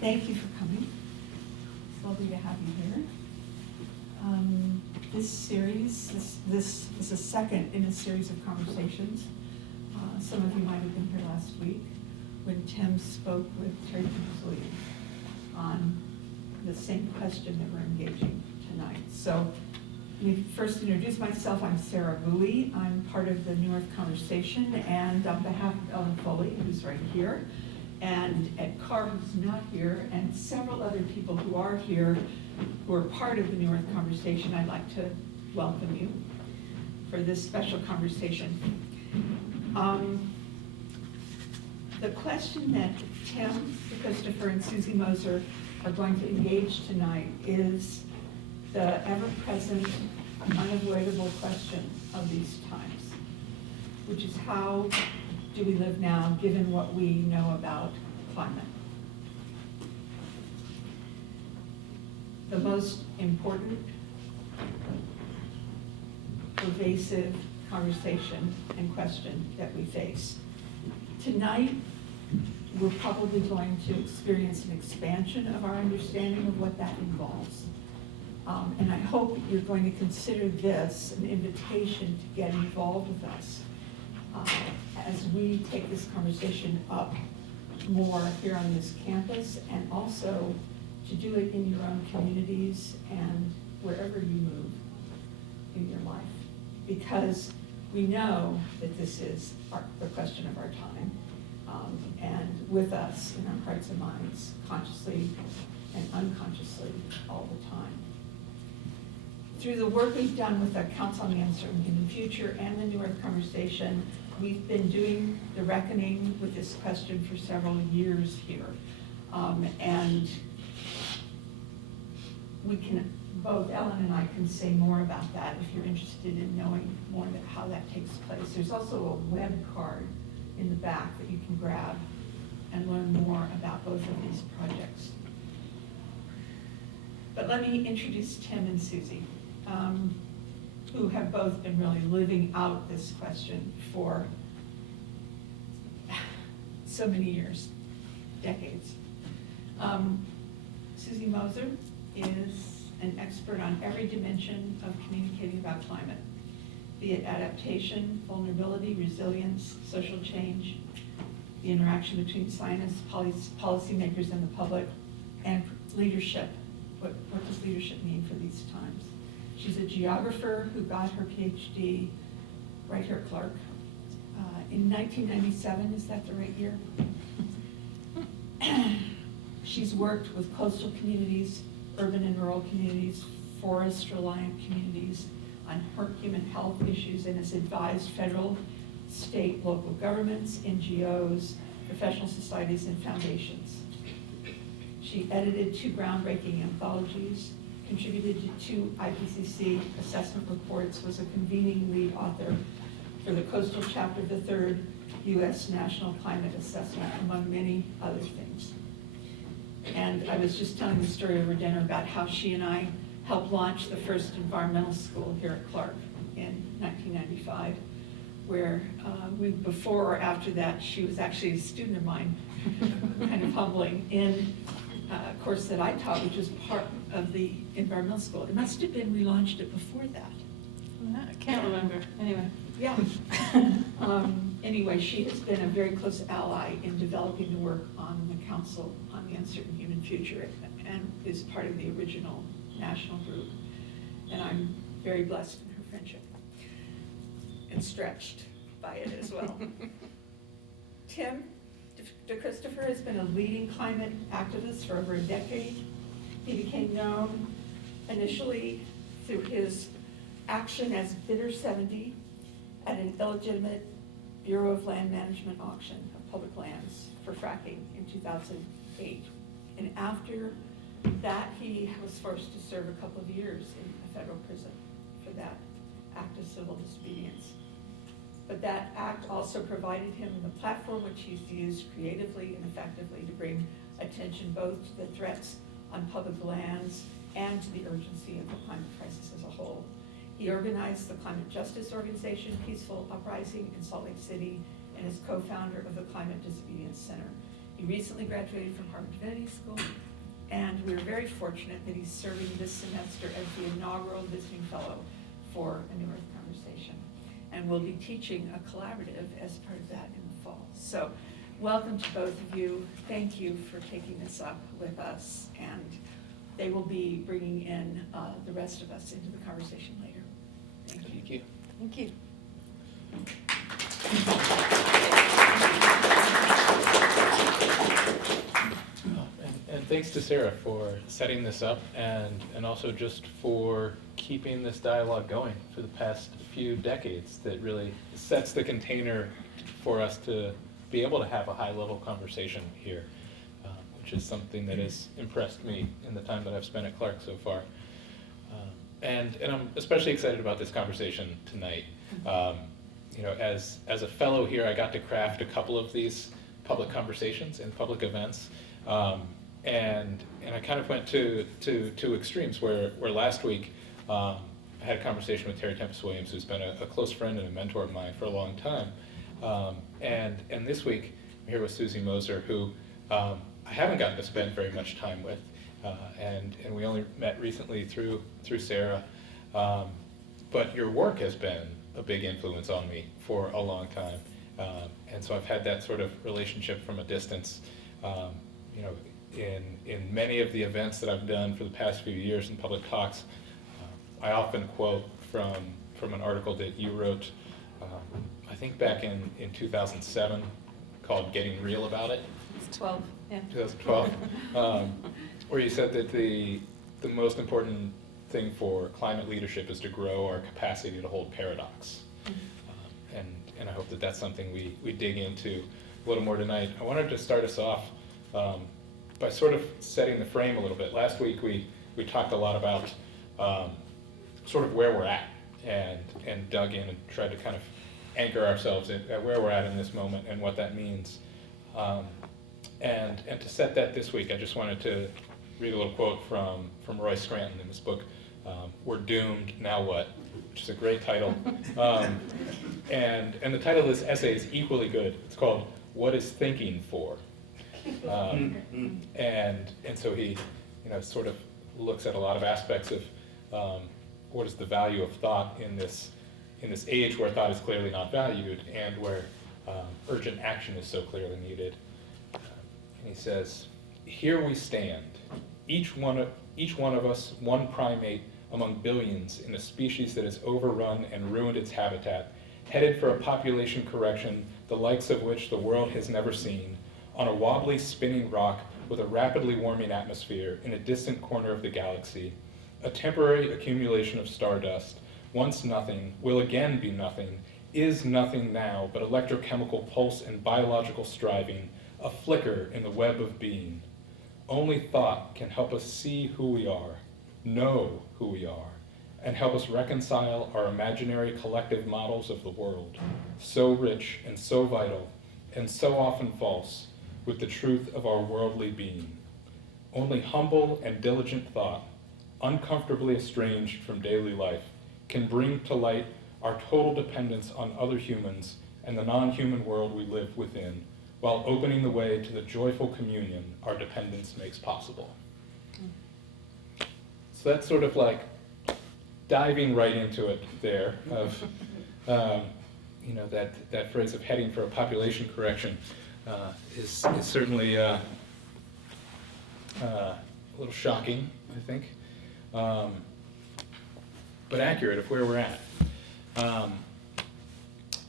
Thank you for coming. It's lovely to have you here. This series, this is a second in a series of conversations. Some of you might have been here last week when Tim spoke with Terry on the same question that we're engaging tonight. So let me first introduce myself. I'm Sarah Bowie. I'm part of the New Earth Conversation, and on behalf of Ellen Foley, who's right here, and Ed Carr, who's not here, and several other people who are here who are part of the New Earth Conversation, I'd like to welcome you for this special conversation. The question that Tim, DeChristopher, and Susi Moser are going to engage tonight is the ever-present, unavoidable question of these times, which is how do we live now given what we know about climate? The most important, pervasive conversation and question that we face. Tonight, we're probably going to experience an expansion of our understanding of what that involves. And I hope you're going to consider this an invitation to get involved with us as we take this conversation up more here on this campus, and also to do it in your own communities and wherever you move in your life. Because we know that this is the question of our time, and with us in our hearts and minds, consciously and unconsciously all the time. Through the work we've done with the Council on the Uncertain Human Future and the New Earth Conversation, we've been doing the reckoning with this question for several years here. And we can, both Ellen and I can say more about that if you're interested in knowing more about how that takes place. There's also a web card in the back that you can grab and learn more about both of these projects. But let me introduce Tim and Susi, who have both been really living out this question for so many years, decades. Susi Moser is an expert on every dimension of communicating about climate, be it adaptation, vulnerability, resilience, social change, the interaction between scientists, policymakers, and the public, and leadership. What does leadership mean for these times? She's a geographer who got her PhD right here at Clark in 1997. Is that the right year? She's worked with coastal communities, urban and rural communities, forest-reliant communities on human health issues, and has advised federal, state, local governments, NGOs, professional societies, and foundations. She edited 2 groundbreaking anthologies, contributed to 2 IPCC assessment reports, was a convening lead author for the coastal chapter of the 3rd U.S. National Climate Assessment, among many other things. And I was just telling the story over dinner about how she and I helped launch the first environmental school here at Clark in 1995, where before or after that, she was actually a student of mine, kind of humbling, in a course that I taught, which was part of the environmental school. It must have been, we launched it before that. I can't remember, anyway. Yeah. Anyway, she has been a very close ally in developing the work on the Council on the Uncertain Human Future, and is part of the original national group. And I'm very blessed in her friendship and stretched by it as well. Tim DeChristopher has been a leading climate activist for over a decade. He became known initially through his action as Bidder 70 at an illegitimate Bureau of Land Management auction of public lands for fracking in 2008. And after that, he was forced to serve a couple of years in a federal prison for that act of civil disobedience. But that act also provided him the platform which he's used creatively and effectively to bring attention both to the threats on public lands and to the urgency of the climate crisis as a whole. He organized the climate justice organization, Peaceful Uprising, in Salt Lake City, and is co-founder of the Climate Disobedience Center. He recently graduated from Harvard Divinity School, and we're very fortunate that he's serving this semester as the inaugural visiting fellow for A New Earth Conversation. And we'll be teaching a collaborative as part of that in the fall. So welcome to both of you. Thank you for taking this up with us. And they will be bringing in the rest of us into the conversation later. Thank you. Thank you. And thanks to Sarah for setting this up and also just for keeping this dialogue going for the past few decades that really sets the container for us to be able to have a high-level conversation here, which is something that has impressed me in the time that I've spent at Clark so far. And I'm especially excited about this conversation tonight. You know, as a fellow here, I got to craft a couple of these public conversations and public events. And I kind of went to extremes where last week I had a conversation with Terry Tempest Williams, who's been a close friend and a mentor of mine for a long time. And this week I'm here with Susi Moser, who I haven't gotten to spend very much time with, and we only met recently through Sarah. But your work has been a big influence on me for a long time, and so I've had that sort of relationship from a distance. You know, in many of the events that I've done for the past few years in public talks, I often quote from an article that you wrote, I think back in 2007, called "Getting Real About It." It's 12, yeah. 2012, where you said that the most important thing for climate leadership is to grow our capacity to hold paradox. And I hope that that's something we dig into a little more tonight. I wanted to start us off by sort of setting the frame a little bit. Last week we talked a lot about sort of where we're at and dug in and tried to kind of anchor ourselves at where we're at in this moment and what that means. And to set that this week, I just wanted to read a little quote from Roy Scranton in his book, We're Doomed, Now What?, which is a great title. And the title of this essay is equally good. It's called What is Thinking For? And so he, you know, sort of looks at a lot of aspects of what is the value of thought in this age where thought is clearly not valued and where urgent action is so clearly needed. And he says, "Here we stand, each one of us, one primate among billions in a species that has overrun and ruined its habitat, headed for a population correction the likes of which the world has never seen, on a wobbly spinning rock with a rapidly warming atmosphere in a distant corner of the galaxy, a temporary accumulation of stardust, once nothing, will again be nothing, is nothing now but electrochemical pulse and biological striving, a flicker in the web of being. Only thought can help us see who we are, know who we are, and help us reconcile our imaginary collective models of the world, so rich and so vital, and so often false, with the truth of our worldly being. Only humble and diligent thought, uncomfortably estranged from daily life, can bring to light our total dependence on other humans and the non-human world we live within, while opening the way to the joyful communion our dependence makes possible." So that's sort of like diving right into it there of, you know, that phrase of heading for a population correction is certainly a little shocking, I think, but accurate of where we're at.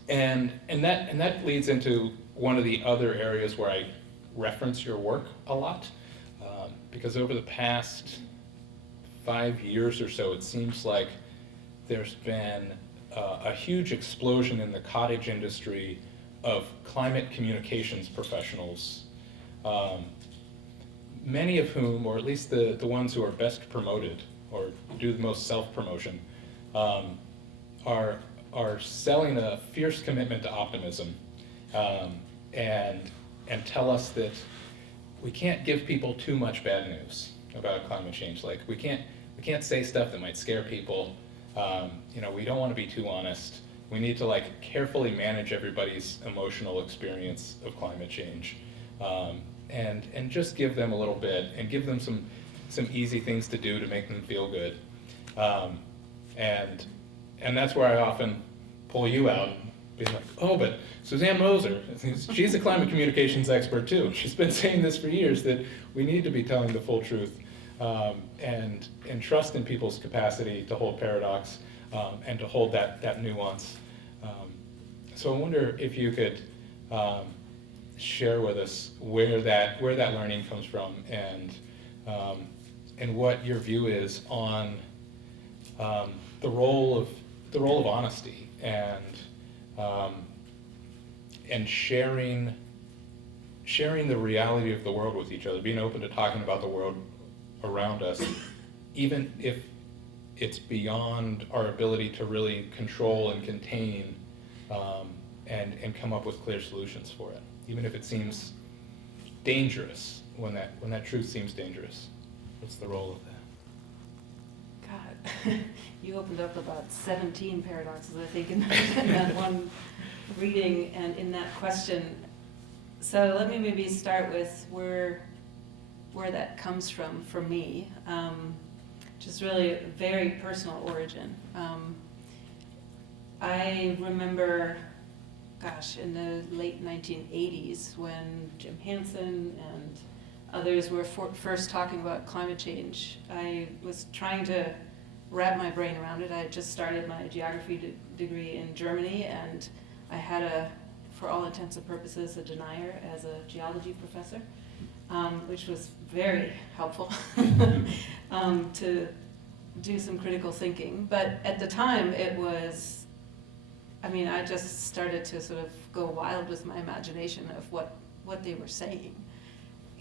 And that leads into one of the other areas where I reference your work a lot, because over the past 5 years or so, it seems like there's been a huge explosion in the cottage industry of climate communications professionals, many of whom, or at least the ones who are best promoted or do the most self-promotion, are selling a fierce commitment to optimism, and tell us that we can't give people too much bad news about climate change. Like we can't say stuff that might scare people. You know, we don't want to be too honest. We need to like carefully manage everybody's emotional experience of climate change. and just give them a little bit, and give them some easy things to do to make them feel good. And that's where I often pull you out, being like, oh, but Suzanne Moser, she's a climate communications expert too. She's been saying this for years, that we need to be telling the full truth, and trust in people's capacity to hold paradox, and to hold that nuance. So I wonder if you could share with us where that learning comes from, and what your view is on the role of honesty, and sharing the reality of the world with each other, being open to talking about the world around us, even if it's beyond our ability to really control and contain, and come up with clear solutions for it, even if it seems dangerous, when that truth seems dangerous. What's the role of that? God, you opened up about 17 paradoxes, I think, in that one reading and in that question. So let me maybe start with where that comes from for me, just really a very personal origin. I remember, gosh, in the late 1980s, when Jim Hansen and others were first talking about climate change, I was trying to wrap my brain around it. I had just started my geography degree in Germany, and I had for all intents and purposes, a denier as a geology professor, which was very helpful to do some critical thinking. But at the time, it was, I just started to sort of go wild with my imagination of what they were saying.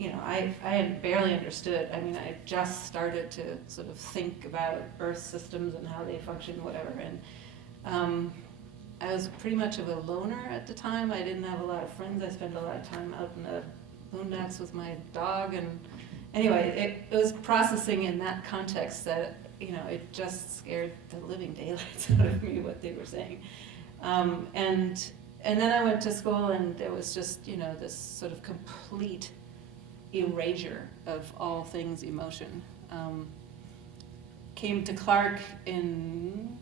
I had barely understood. I had just started to sort of think about Earth systems and how they function, whatever. And I was pretty much of a loner at the time. I didn't have a lot of friends. I spent a lot of time out in the boondocks with my dog. And anyway, it was processing in that context that, it just scared the living daylights out of me, what they were saying. And then I went to school, and there was just, this sort of complete erasure of all things emotion. Came to Clark in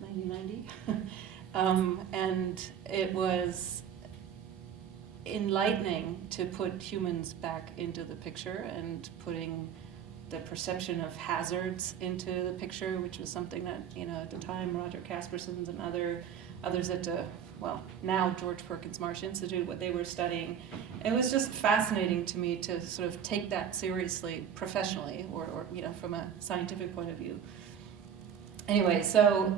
1990, and it was enlightening to put humans back into the picture, and putting the perception of hazards into the picture, which was something that, at the time, Roger Kaspersons and others at now George Perkins Marsh Institute, what they were studying. It was just fascinating to me to sort of take that seriously professionally, or from a scientific point of view. Anyway, so,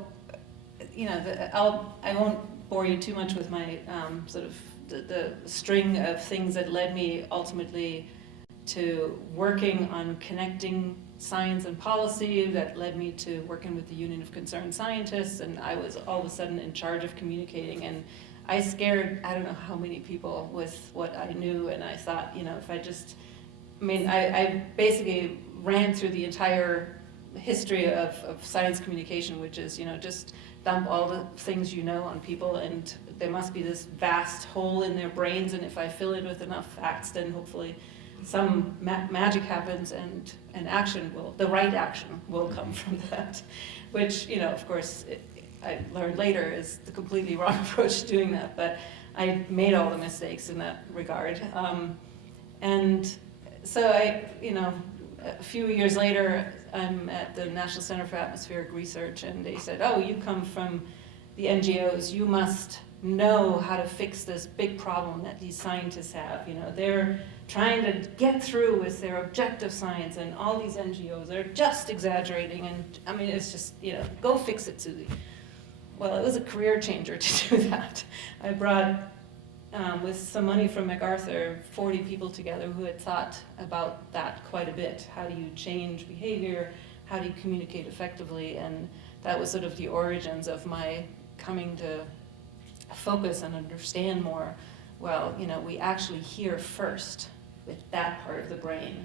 I won't bore you too much with my sort of the string of things that led me ultimately to working on connecting science and policy, that led me to working with the Union of Concerned Scientists, and I was all of a sudden in charge of communicating, and I scared I don't know how many people with what I knew, and I thought, if I just, I basically ran through the entire history of science communication, which is, just dump all the things on people, and there must be this vast hole in their brains, and if I fill it with enough facts, then hopefully some magic happens, and the right action will come from that, which, of course, I learned later is the completely wrong approach to doing that, but I made all the mistakes in that regard. And so a few years later, I'm at the National Center for Atmospheric Research, and they said, oh, you come from the NGOs, you must know how to fix this big problem that these scientists have. They're trying to get through with their objective science, and all these NGOs are just exaggerating, and it's just, go fix it, Susie. Well, it was a career changer to do that. I brought, with some money from MacArthur, 40 people together who had thought about that quite a bit. How do you change behavior? How do you communicate effectively? And that was sort of the origins of my coming to focus and understand more. Well, we actually hear first with that part of the brain,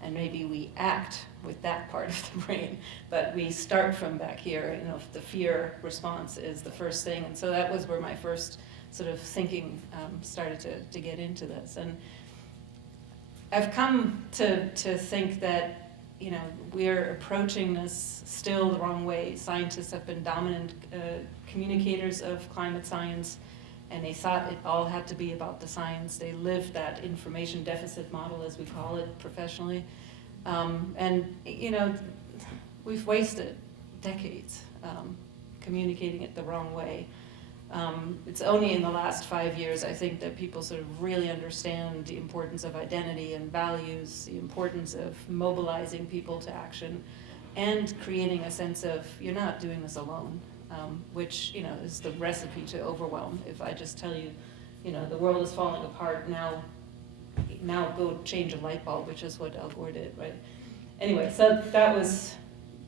and maybe we act with that part of the brain, but we start from back here. The fear response is the first thing, and so that was where my first sort of thinking started to get into this. And I've come to think that, you know, we're approaching this still the wrong way. Scientists have been dominant communicators of climate science, and they thought it all had to be about the science. They lived that information deficit model, as we call it professionally. And, you know, we've wasted decades communicating it the wrong way. It's only in the last 5 years, I think, that people sort of really understand the importance of identity and values, the importance of mobilizing people to action, and creating a sense of, you're not doing this alone, which, you know, is the recipe to overwhelm. If I just tell you, you know, the world is falling apart, now go change a light bulb, which is what Al Gore did, right? Anyway, so that was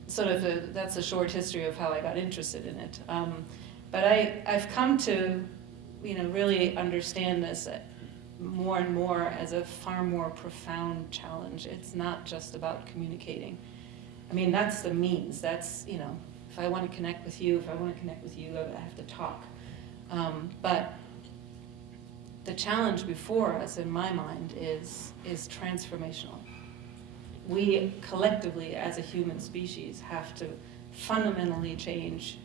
sort of that's a short history of how I got interested in it. But I've come to, you know, really understand this more and more as a far more profound challenge. It's not just about communicating. I mean, that's the means. That's, you know, if I want to connect with you, I have to talk. But the challenge before us, in my mind, is transformational. We collectively, as a human species, have to fundamentally change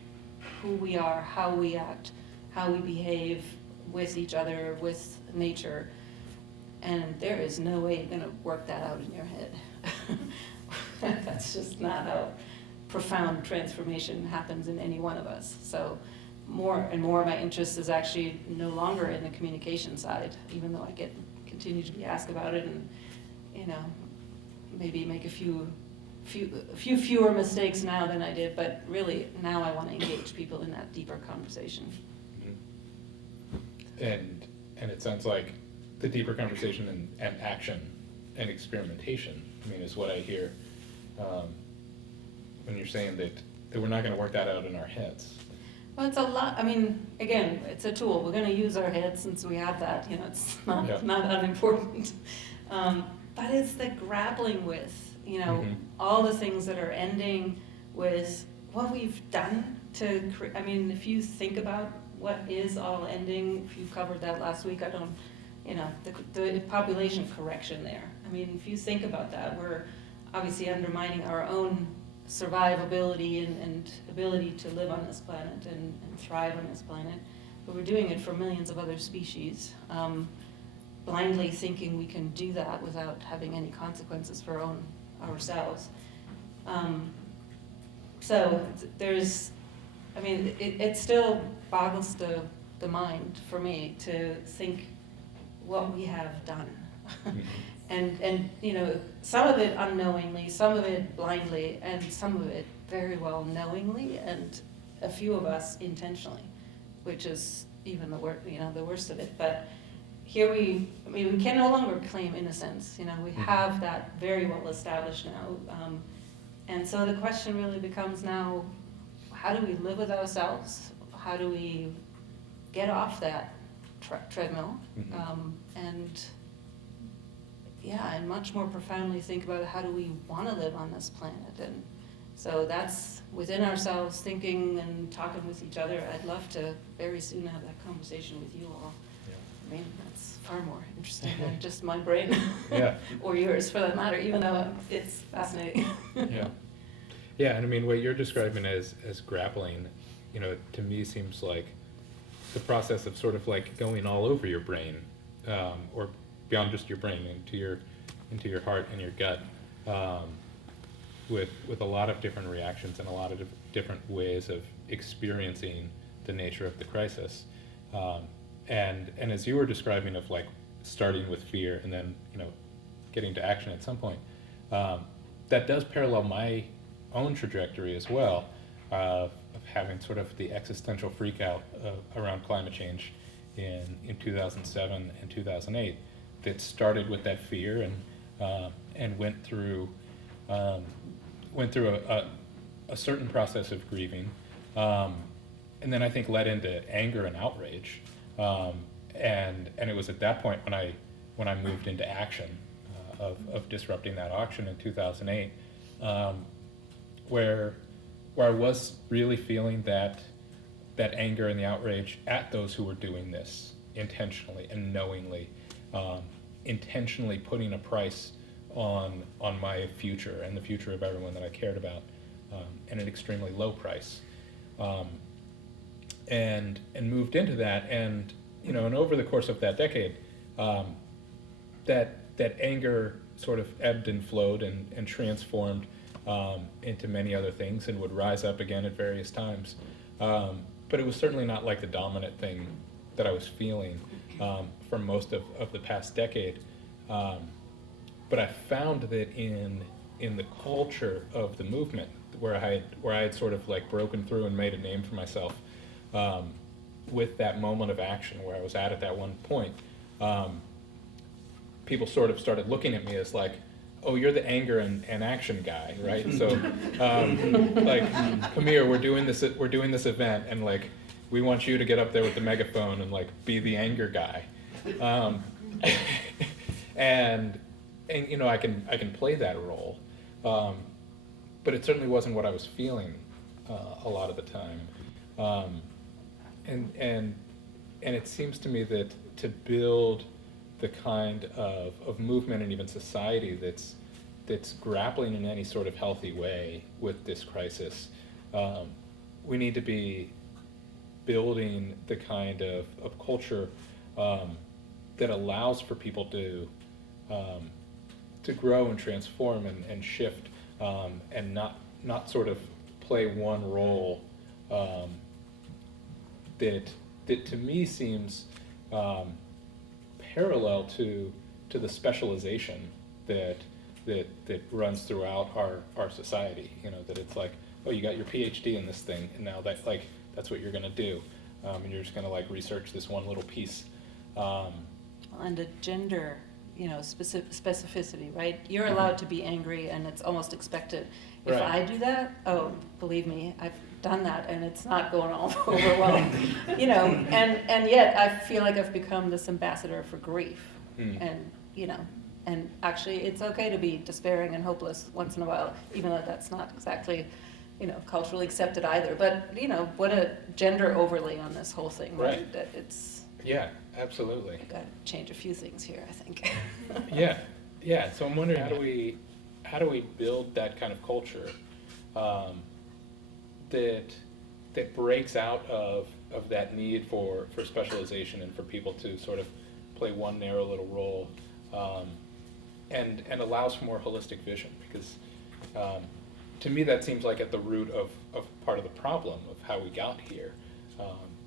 who we are, how we act, how we behave with each other, with nature. And there is no way you're going to work that out in your head. That's just not how profound transformation happens in any one of us. So more and more my interest is actually no longer in the communication side, even though I continue to be asked about it, and, you know, maybe make a few fewer mistakes now than I did, but really now I want to engage people in that deeper conversation. And it sounds like the deeper conversation and action and experimentation, I mean, is what I hear when you're saying that we're not going to work that out in our heads. Well, it's a lot. I mean, again, it's a tool. We're going to use our heads since we have that. You know, it's not unimportant. But it's the grappling with, you know, all the things that are ending with what we've done to. I mean, if you think about what is all ending, if you covered that last week, you know, the population correction there. I mean, if you think about that, we're obviously undermining our own survivability and ability to live on this planet and thrive on this planet, but we're doing it for millions of other species, blindly thinking we can do that without having any consequences for ourselves. So there's, I mean, it still boggles the mind for me to think what we have done. And you know, some of it unknowingly, some of it blindly, and some of it very well knowingly, and a few of us intentionally, which is even the worst of it. But here we can no longer claim innocence. You know, we have that very well established now, and so the question really becomes now: how do we live with ourselves? How do we get off that treadmill? And much more profoundly think about how do we want to live on this planet. And so that's within ourselves, thinking and talking with each other. I'd love to very soon have that conversation with you all. Yeah. I mean, that's far more interesting than just my brain. Yeah. Or yours, for that matter, even though it's fascinating. Yeah. Yeah, and I mean, what you're describing as grappling, you know, to me seems like the process of sort of like going all over your brain, or beyond just your brain, into your heart and your gut, with a lot of different reactions and a lot of different ways of experiencing the nature of the crisis. And as you were describing, of like starting with fear and then, you know, getting to action at some point, that does parallel my own trajectory as well, of having sort of the existential freak out around climate change in 2007 and 2008. That started with that fear and went through a certain process of grieving, and then I think led into anger and outrage, and it was at that point when I moved into action, of disrupting that auction in 2008, where I was really feeling that anger and the outrage at those who were doing this intentionally and knowingly. intentionally putting a price on my future and the future of everyone that I cared about, and an extremely low price, and moved into that, and and over the course of that decade, that anger sort of ebbed and flowed and transformed into many other things, and would rise up again at various times. But it was certainly not like the dominant thing that I was feeling for most of the past decade. But I found that in the culture of the movement, where I had sort of like broken through and made a name for myself, with that moment of action where I was at that one point, people sort of started looking at me as like, oh, you're the anger and action guy, right? So, like, come here, we're doing this event, and like, we want you to get up there with the megaphone and like be the anger guy, and I can play that role, but it certainly wasn't what I was feeling a lot of the time, and it seems to me that to build the kind of movement and even society that's grappling in any sort of healthy way with this crisis, we need to be building the kind of culture that allows for people to grow and transform and shift, and not sort of play one role that to me seems parallel to the specialization that runs throughout our society. That it's like, oh, you got your PhD in this thing, and now that's what you're going to do, and you're just going to like research this one little piece. And a gender, specificity, right? You're allowed to be angry, and it's almost expected. If Right. I do that, oh, believe me, I've done that, and it's not going all over well. And yet I feel like I've become this ambassador for grief, and actually it's okay to be despairing and hopeless once in a while, even though that's not exactly culturally accepted either. But what a gender overlay on this whole thing, Right. That it's Yeah, absolutely. got to change a few things here, I think. Yeah. So I'm wondering, how do we build that kind of culture that breaks out of that need for specialization and for people to sort of play one narrow little role, and allows for more holistic vision, because to me that seems like at the root of part of the problem of how we got here,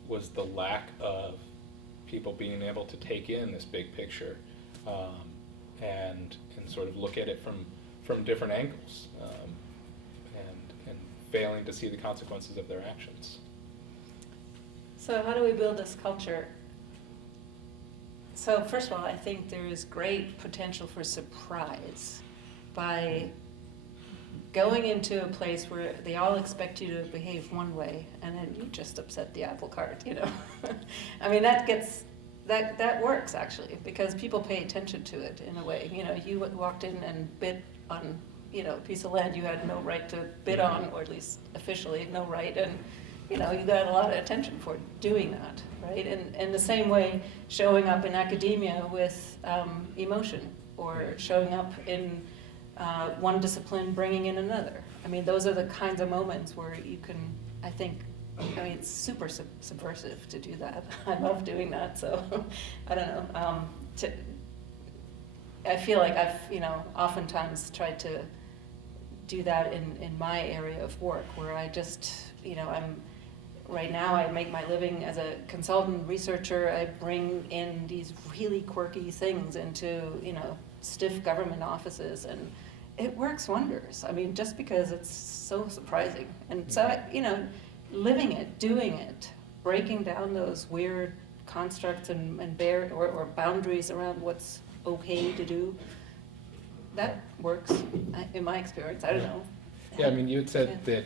was the lack of people being able to take in this big picture, and sort of look at it from different angles, and failing to see the consequences of their actions. So how do we build this culture? So first of all, I think there is great potential for surprise by going into a place where they all expect you to behave one way, and then you just upset the apple cart, I mean, that works actually, because people pay attention to it in a way. You walked in and bid on, a piece of land you had no right to bid on, or at least officially no right, and you got a lot of attention for doing that, right? And in the same way, showing up in academia with emotion, or showing up in one discipline, bringing in another. I mean, those are the kinds of moments where you can, it's super subversive to do that. I love doing that, so I don't know. I feel like I've, oftentimes tried to do that in my area of work, where I just, right now I make my living as a consultant researcher. I bring in these really quirky things into, stiff government offices, and it works wonders. I mean, just because it's so surprising. And so, living it, doing it, breaking down those weird constructs and or boundaries around what's okay to do, that works in my experience. I don't know. Yeah, I mean, you had said that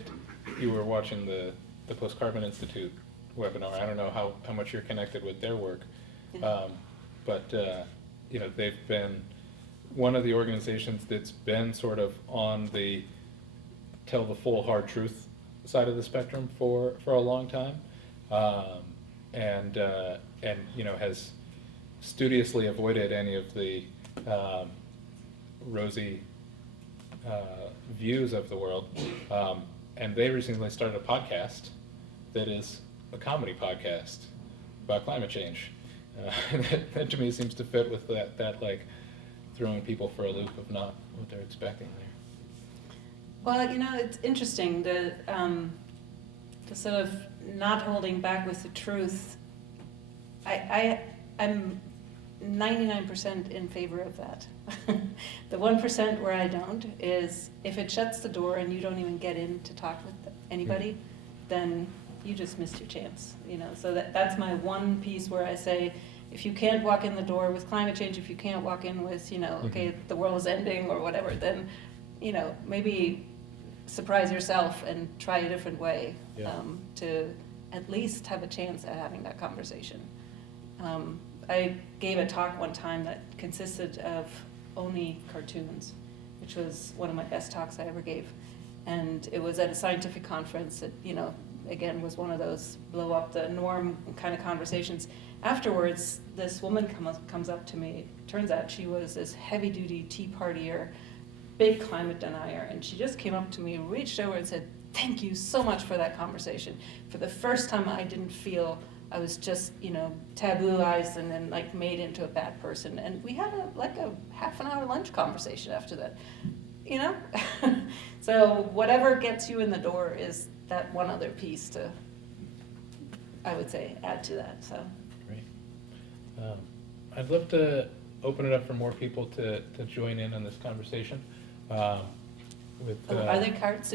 you were watching the Post-Carbon Institute webinar. I don't know how much you're connected with their work, but they've been one of the organizations that's been sort of on the tell the full hard truth side of the spectrum for a long time, and has studiously avoided any of the rosy views of the world, and they recently started a podcast that is a comedy podcast about climate change. That to me seems to fit with that like throwing people for a loop of not what they're expecting there. Well, it's interesting, the sort of not holding back with the truth. I'm 99% in favor of that. The 1% where I don't is if it shuts the door and you don't even get in to talk with anybody, then you just missed your chance, So that's my one piece where I say, if you can't walk in the door with climate change, if you can't walk in with, okay, the world is ending or whatever, then, maybe surprise yourself and try a different way to at least have a chance at having that conversation. I gave a talk one time that consisted of only cartoons, which was one of my best talks I ever gave. And it was at a scientific conference that, again, was one of those blow up the norm kind of conversations. Afterwards, this woman comes up to me. Turns out she was this heavy duty Tea Partier, big climate denier, and she just came up to me, reached over and said, "Thank you so much for that conversation. For the first time I didn't feel I was just, tabooized and then like made into a bad person." And we had a half an hour lunch conversation after that, So whatever gets you in the door is that one other piece to, I would say, add to that, so. Great. I'd love to open it up for more people to join in on this conversation. Are there cards?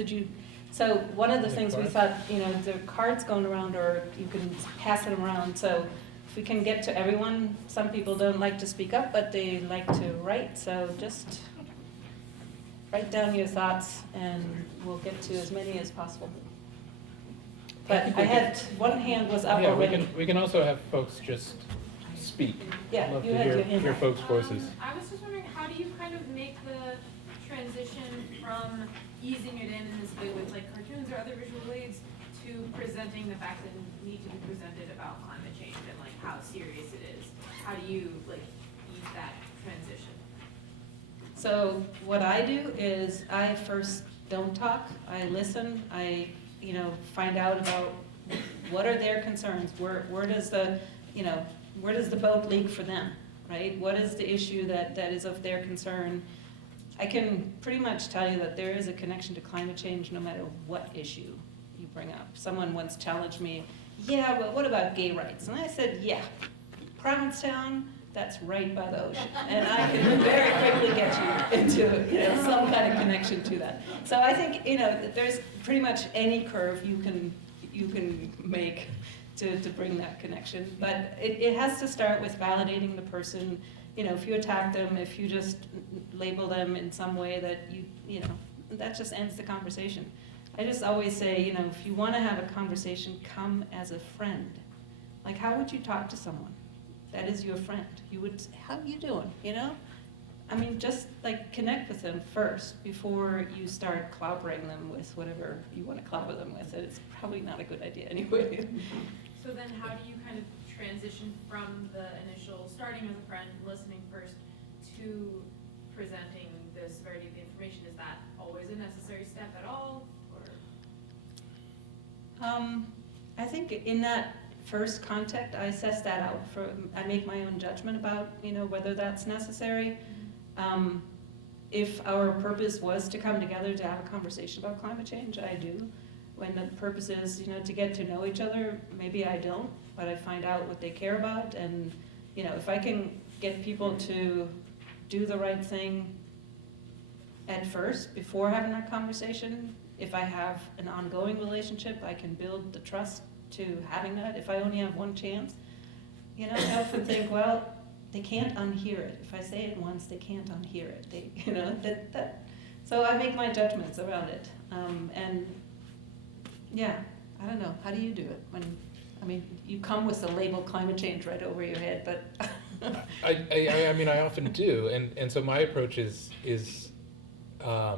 So one of the things we thought, there are cards going around, or you can pass them around, so if we can get to everyone. Some people don't like to speak up, but they like to write, so just write down your thoughts and we'll get to as many as possible. But I had, one hand was up already. We can also have folks just speak. Yeah, Love you to had your hear hand up. folks' voices. I was just wondering, how do you kind of make the transition from easing it in this way with like cartoons or other visual aids to presenting the facts that need to be presented about climate change and like how serious it is? How do you like ease that transition? So what I do is I first don't talk, I listen, I find out about what are their concerns, where does the boat leak for them, right? What is the issue that is of their concern? I can pretty much tell you that there is a connection to climate change no matter what issue you bring up. Someone once challenged me, yeah, but what about gay rights? And I said, yeah, Provincetown, that's right by the ocean. And I can very quickly get you into some kind of connection to that. So I think there's pretty much any curve you can make to bring that connection. But it has to start with validating the person. If you attack them, if you just label them in some way that that just ends the conversation. I just always say, if you want to have a conversation, come as a friend. Like, how would you talk to someone that is your friend? You would say, how you doing, just like connect with them first before you start clobbering them with whatever you want to clobber them with. It's probably not a good idea anyway. So then how do you kind of transition from the initial starting as a friend, listening first, to presenting the severity of the information? Is that always a necessary step at all? Or? I think in that first contact, I assess that out. I make my own judgment about whether that's necessary. If our purpose was to come together to have a conversation about climate change, I do. When the purpose is to get to know each other, maybe I don't, but I find out what they care about, and if I can get people to do the right thing at first before having that conversation, if I have an ongoing relationship, I can build the trust to having that. If I only have one chance, I often think, well, they can't unhear it. If I say it once, they can't unhear it. So I make my judgments around it. And yeah, I don't know. How do you do it? You come with the label climate change right over your head, but. I often do, and so my approach is a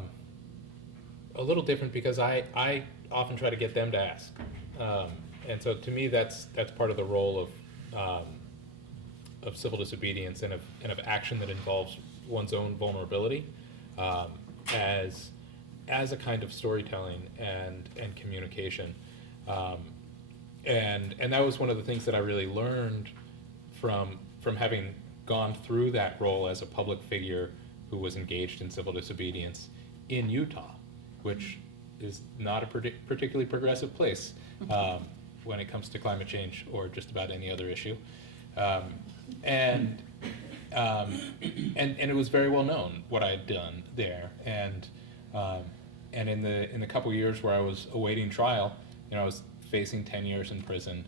little different because I often try to get them to ask, and so to me that's part of the role of civil disobedience and of action that involves one's own vulnerability as a kind of storytelling and communication. And that was one of the things that I really learned from having gone through that role as a public figure who was engaged in civil disobedience in Utah, which is not a particularly progressive place when it comes to climate change or just about any other issue. And it was very well known what I had done there. And in the couple of years where I was awaiting trial, I was facing 10 years in prison.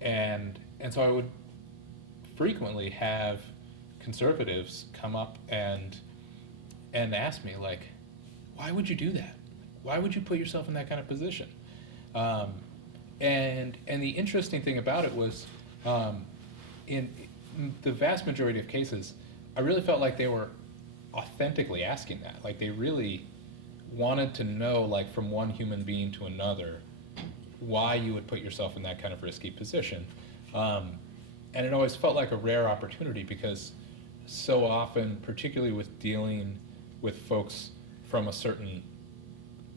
And so I would frequently have conservatives come up and ask me, like, why would you do that? Why would you put yourself in that kind of position? And the interesting thing about it was, in the vast majority of cases, I really felt like they were authentically asking that. Like, they really wanted to know, like, from one human being to another, why you would put yourself in that kind of risky position. And it always felt like a rare opportunity, because so often, particularly with dealing with folks from a certain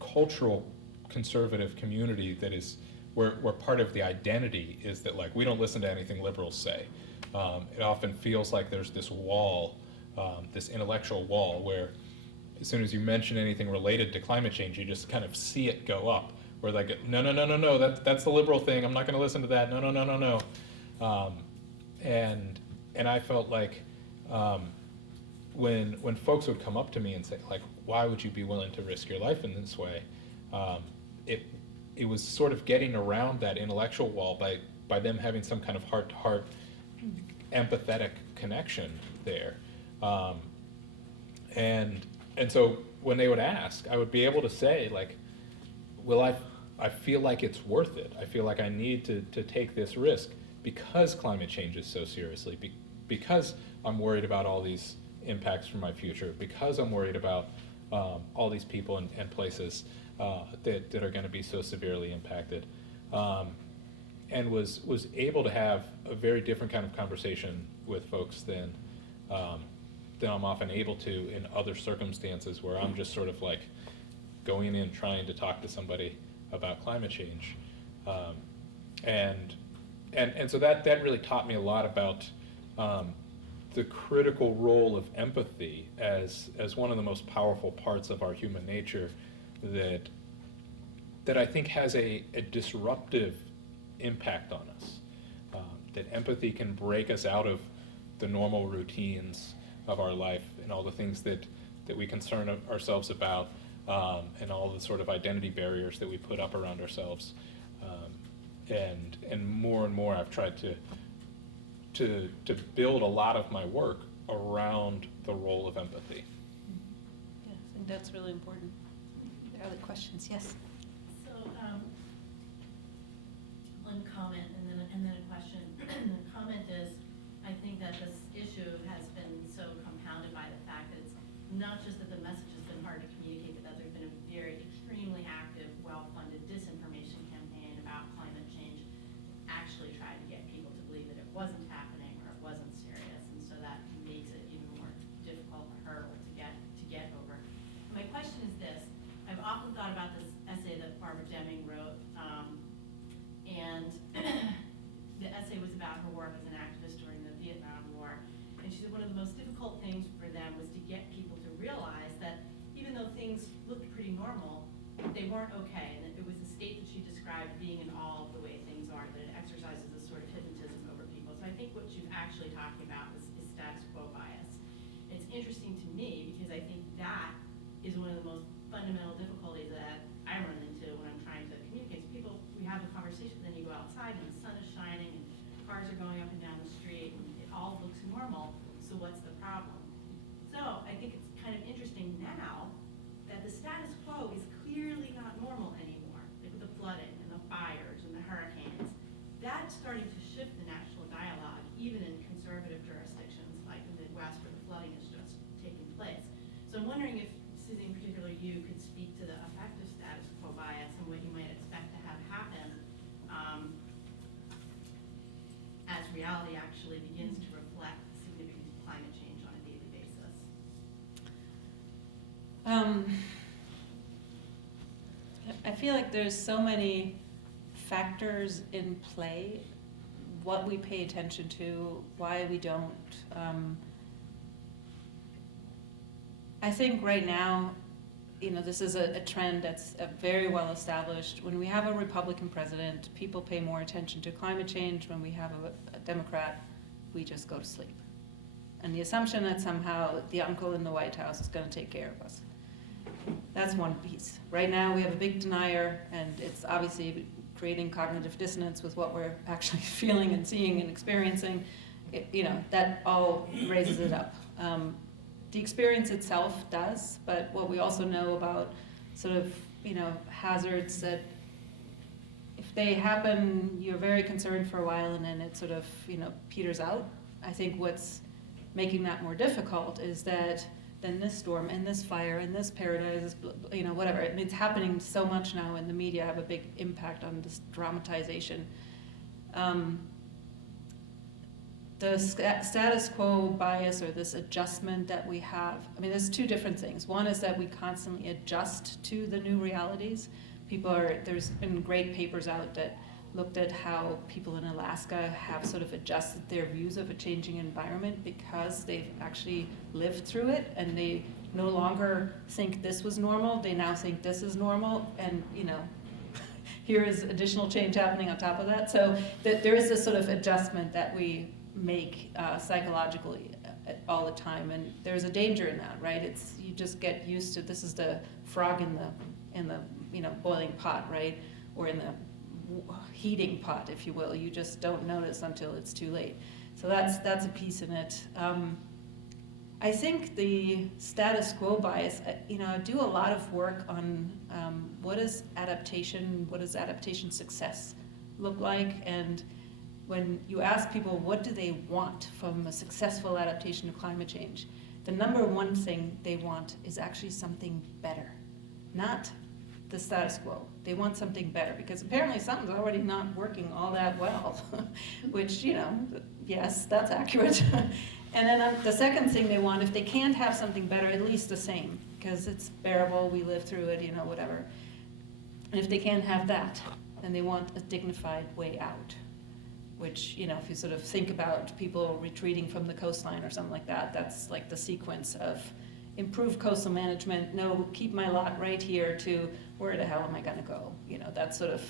cultural conservative community that is where part of the identity is that, like, we don't listen to anything liberals say. It often feels like there's this wall, this intellectual wall, where as soon as you mention anything related to climate change, you just kind of see it go up. Where like, no, that's the liberal thing. I'm not going to listen to that. No. And I felt like when folks would come up to me and say, like, why would you be willing to risk your life in this way? It was sort of getting around that intellectual wall by them having some kind of heart-to-heart empathetic connection there. And so when they would ask, I would be able to say, like, well, I feel like it's worth it. I feel like I need to take this risk because climate change is so seriously, because I'm worried about all these impacts for my future, because I'm worried about all these people and places that are going to be so severely impacted, and was able to have a very different kind of conversation with folks than I'm often able to in other circumstances where I'm just sort of like going in trying to talk to somebody about climate change, and so that really taught me a lot about the critical role of empathy as one of the most powerful parts of our human nature that I think has a disruptive impact on us. That empathy can break us out of the normal routines of our life and all the things that we concern ourselves about, and all the sort of identity barriers that we put up around ourselves. And more I've tried to build a lot of my work around the role of empathy. Yeah, I think that's really important. Are there other questions? Yes. So, one comment and then a question. The comment is, I think that this issue has been so compounded by the fact that it's not just that the message has been hard to communicate, but that there's been a very extremely active, well-funded disinformation campaign about climate change, actually tried to get people to believe that it wasn't happening or it wasn't serious, and so that makes it even more difficult a hurdle to get over. My question is this: I've often thought about this essay that Barbara Deming wrote, and the essay was about her work as an activist during the Vietnam War, and she said one of the most difficult things for them was to get people to realize that even though things looked pretty normal, they weren't okay, and it was a state that she described being in awe of the way things are, that it exercises a sort of hypnotism over people. So I think what she's actually talking about is status quo bias. It's interesting to me because I think that is one of the most fundamental difficulties that I run into when I'm trying to communicate to people. We have a conversation, then you go outside and the sun is shining and cars are going up and down the street and it all looks normal, so what's the problem? So I think it's kind of interesting now that the status quo is clearly not normal anymore, like with the flooding and the fires and the hurricanes. That's starting to shift the national dialogue, even in conservative jurisdictions like the Midwest where the flooding is just taking place. So I'm wondering if, Susie, in particular, you could speak to the effect of status quo bias and what you might expect to have happen as reality I feel like there's so many factors in play, what we pay attention to, why we don't. I think right now, this is a trend that's very well established. When we have a Republican president, people pay more attention to climate change. When we have a Democrat, we just go to sleep. And the assumption that somehow the uncle in the White House is going to take care of us. That's one piece. Right now, we have a big denier, and it's obviously creating cognitive dissonance with what we're actually feeling and seeing and experiencing. That all raises it up. The experience itself does, but what we also know about sort of, hazards that if they happen, you're very concerned for a while and then it sort of, peters out. I think what's making that more difficult is that then this storm and this fire and this paradise, whatever. It's happening so much now, and the media have a big impact on this dramatization. The status quo bias, or this adjustment that we have, there's two different things. One is that we constantly adjust to the new realities. There's been great papers out that looked at how people in Alaska have sort of adjusted their views of a changing environment because they've actually lived through it, and they no longer think this was normal, they now think this is normal, and here is additional change happening on top of that. So there is this sort of adjustment that we make psychologically all the time, and there's a danger in that, right? You just get used to, this is the frog in the boiling pot, right? Or in the heating pot, if you will. You just don't notice until it's too late. So that's a piece in it. I think the status quo bias, I do a lot of work on what does adaptation success look like, and when you ask people what do they want from a successful adaptation to climate change, the number one thing they want is actually something better, not the status quo. They want something better because apparently something's already not working all that well, which, yes, that's accurate. And then the second thing they want, if they can't have something better, at least the same, because it's bearable, we live through it, whatever. And if they can't have that, then they want a dignified way out, which, if you sort of think about people retreating from the coastline or something like that, that's like the sequence of improved coastal management, no, keep my lot right here, to where the hell am I gonna go? That's sort of,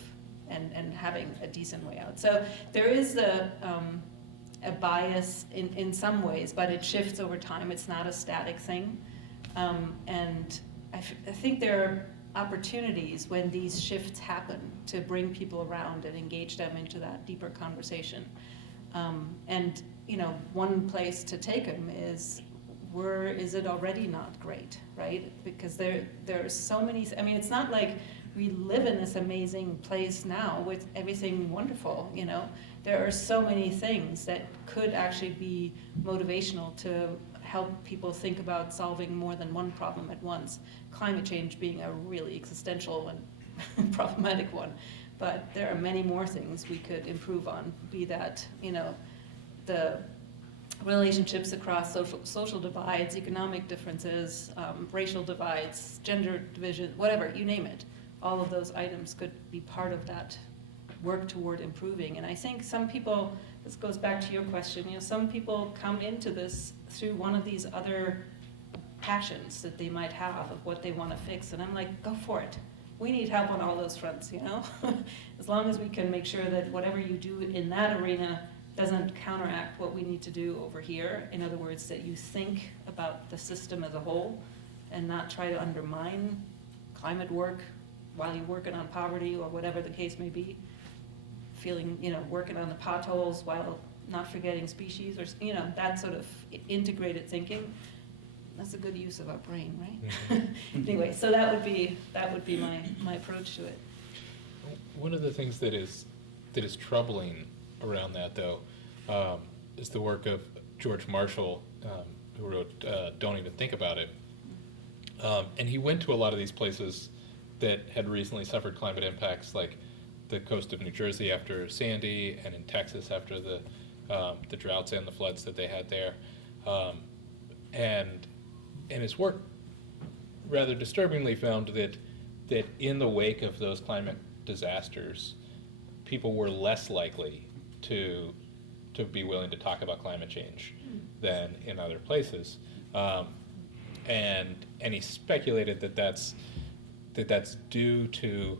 and having a decent way out. So there is a bias in some ways, but it shifts over time. It's not a static thing. And I think there are opportunities when these shifts happen to bring people around and engage them into that deeper conversation. And one place to take them is, where is it already not great, right? Because there are so many, it's not like we live in this amazing place now with everything wonderful, There are so many things that could actually be motivational to help people think about solving more than one problem at once. Climate change being a really existential and problematic one. But there are many more things we could improve on, be that, the relationships across social divides, economic differences, racial divides, gender division, whatever, you name it. All of those items could be part of that work toward improving. And I think some people, this goes back to your question, some people come into this through one of these other passions that they might have of what they want to fix. And I'm like, go for it. We need help on all those fronts, As long as we can make sure that whatever you do in that arena doesn't counteract what we need to do over here. In other words, that you think about the system as a whole and not try to undermine climate work while you're working on poverty or whatever the case may be. Working on the potholes while not forgetting species, or, that sort of integrated thinking. That's a good use of our brain, right? Anyway, so that would be my approach to it. One of the things that is troubling around that, though, is the work of George Marshall, who wrote Don't Even Think About It. And he went to a lot of these places that had recently suffered climate impacts, like the coast of New Jersey after Sandy, and in Texas after the droughts and the floods that they had there. And his work rather disturbingly found that in the wake of those climate disasters, people were less likely to be willing to talk about climate change than in other places. And he speculated that that's due to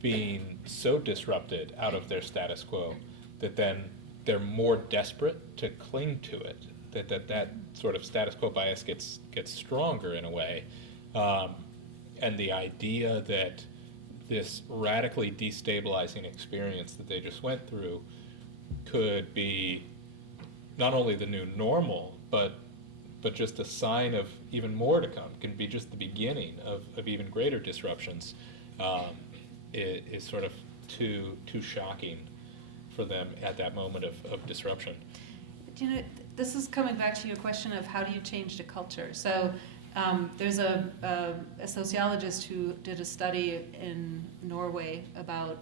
being so disrupted out of their status quo that then they're more desperate to cling to it, that sort of status quo bias gets stronger in a way. And the idea that this radically destabilizing experience that they just went through could be not only the new normal, but just a sign of even more to come, can be just the beginning of even greater disruptions, is sort of too shocking for them at that moment of disruption. You know, this is coming back to your question of how do you change the culture. So there's a sociologist who did a study in Norway about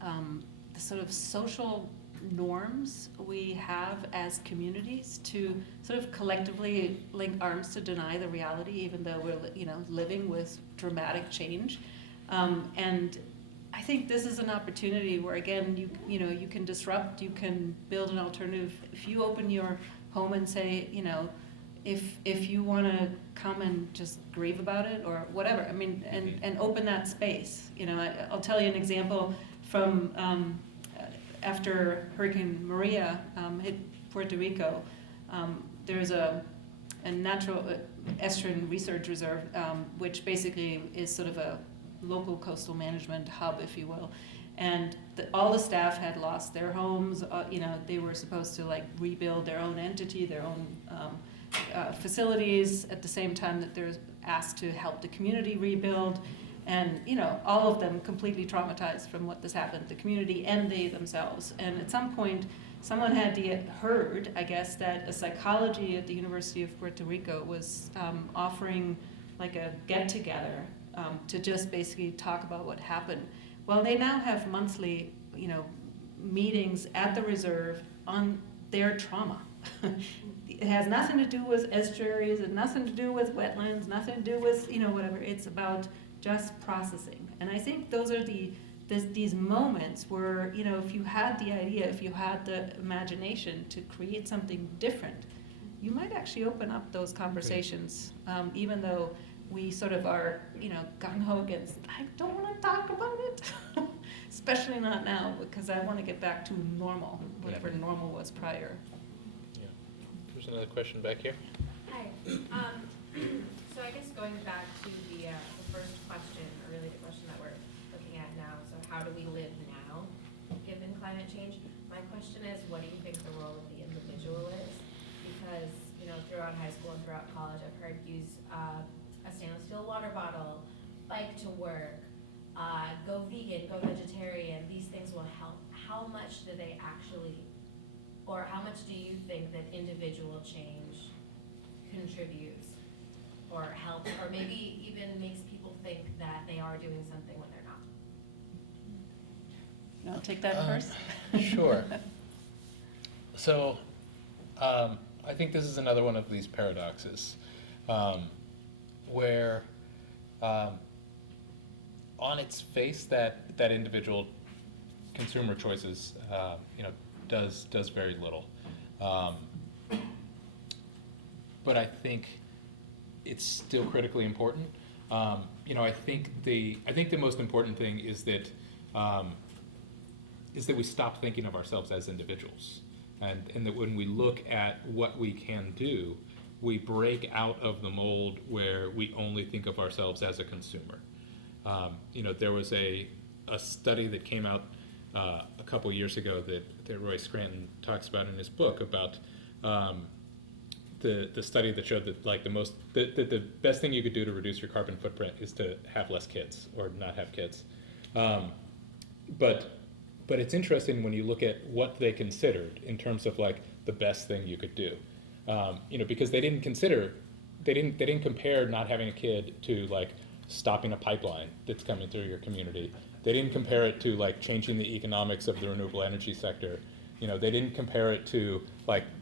the sort of social norms we have as communities to sort of collectively link arms to deny the reality, even though we're living with dramatic change. And I think this is an opportunity where, again, you can disrupt, you can build an alternative. If you open your home and say, if you want to come and just grieve about it or whatever, I mean, and open that space. I'll tell you an example from after Hurricane Maria hit Puerto Rico. There's a natural estuarine research reserve, which basically is sort of a local coastal management hub, if you will. And all the staff had lost their homes. They were supposed to rebuild their own entity, their own facilities at the same time that they're asked to help the community rebuild. And all of them completely traumatized from what has happened, the community and they themselves. And at some point, someone had heard, I guess, that a psychology at the University of Puerto Rico was offering a get-together to just basically talk about what happened. Well, they now have monthly, meetings at the reserve on their trauma. It has nothing to do with estuaries, and nothing to do with wetlands, nothing to do with whatever. It's about just processing. And I think those are these moments where if you had the idea, if you had the imagination to create something different, you might actually open up those conversations, even though we sort of are, gung-ho against, I don't want to talk about it, especially not now, because I want to get back to normal, whatever normal was prior. Yeah. There's another question back here. Hi. So I guess going back to the first question, or really the question that we're looking at now, so how do we live now, given climate change? My question is, what do you think the role of the individual is? Because, throughout high school and throughout college, I've heard use a stainless steel water bottle, bike to work, go vegan, go vegetarian. These things will help. How much do they actually, or how much do you think that individual change contributes or helps, or maybe even makes people think that they are doing something when they're not? I'll take that first. Sure. So I think this is another one of these paradoxes where on its face that individual consumer choices does very little. But I think it's still critically important. I think the most important thing is that we stop thinking of ourselves as individuals, and that when we look at what we can do, we break out of the mold where we only think of ourselves as a consumer. There was a study that came out a couple years ago that Roy Scranton talks about in his book about the study that showed that the best thing you could do to reduce your carbon footprint is to have less kids or not have kids. But it's interesting when you look at what they considered in terms of the best thing you could do, because they didn't compare not having a kid to stopping a pipeline that's coming through your community. They didn't compare it to changing the economics of the renewable energy sector. They didn't compare it to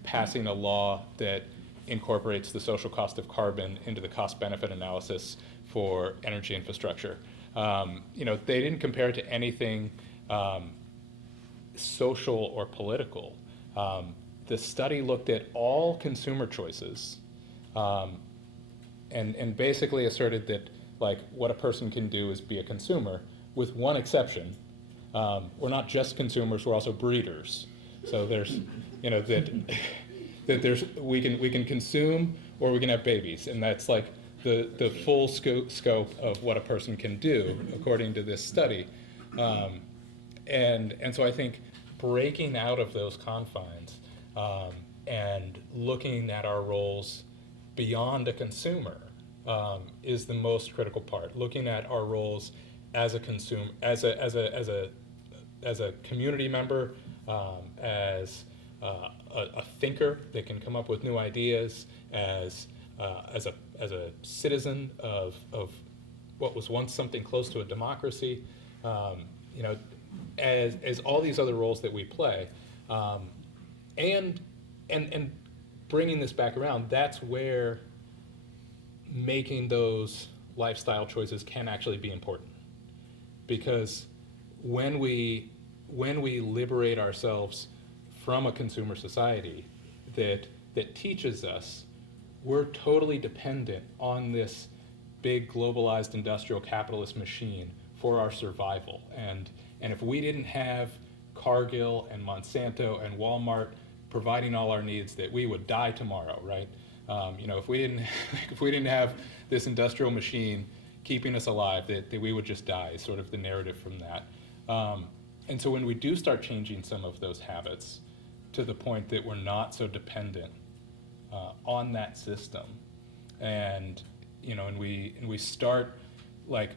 passing a law that incorporates the social cost of carbon into the cost benefit analysis for energy infrastructure. They didn't compare it to anything social or political. The study looked at all consumer choices and basically asserted that like what a person can do is be a consumer, with one exception. We're not just consumers, we're also breeders. So there's, that there's we can consume or we can have babies, and that's like the full scope of what a person can do according to this study. And so I think breaking out of those confines and looking at our roles beyond a consumer is the most critical part. Looking at our roles as a consumer, as a community member, as a thinker that can come up with new ideas, as a citizen of what was once something close to a democracy, as all these other roles that we play, and bringing this back around, that's where making those lifestyle choices can actually be important, because when we liberate ourselves from a consumer society that teaches us we're totally dependent on this big globalized industrial capitalist machine for our survival, and if we didn't have Cargill and Monsanto and Walmart providing all our needs, that we would die tomorrow, right? If we didn't have this industrial machine keeping us alive, that we would just die, is sort of the narrative from that. And so when we do start changing some of those habits to the point that we're not so dependent on that system, and we start like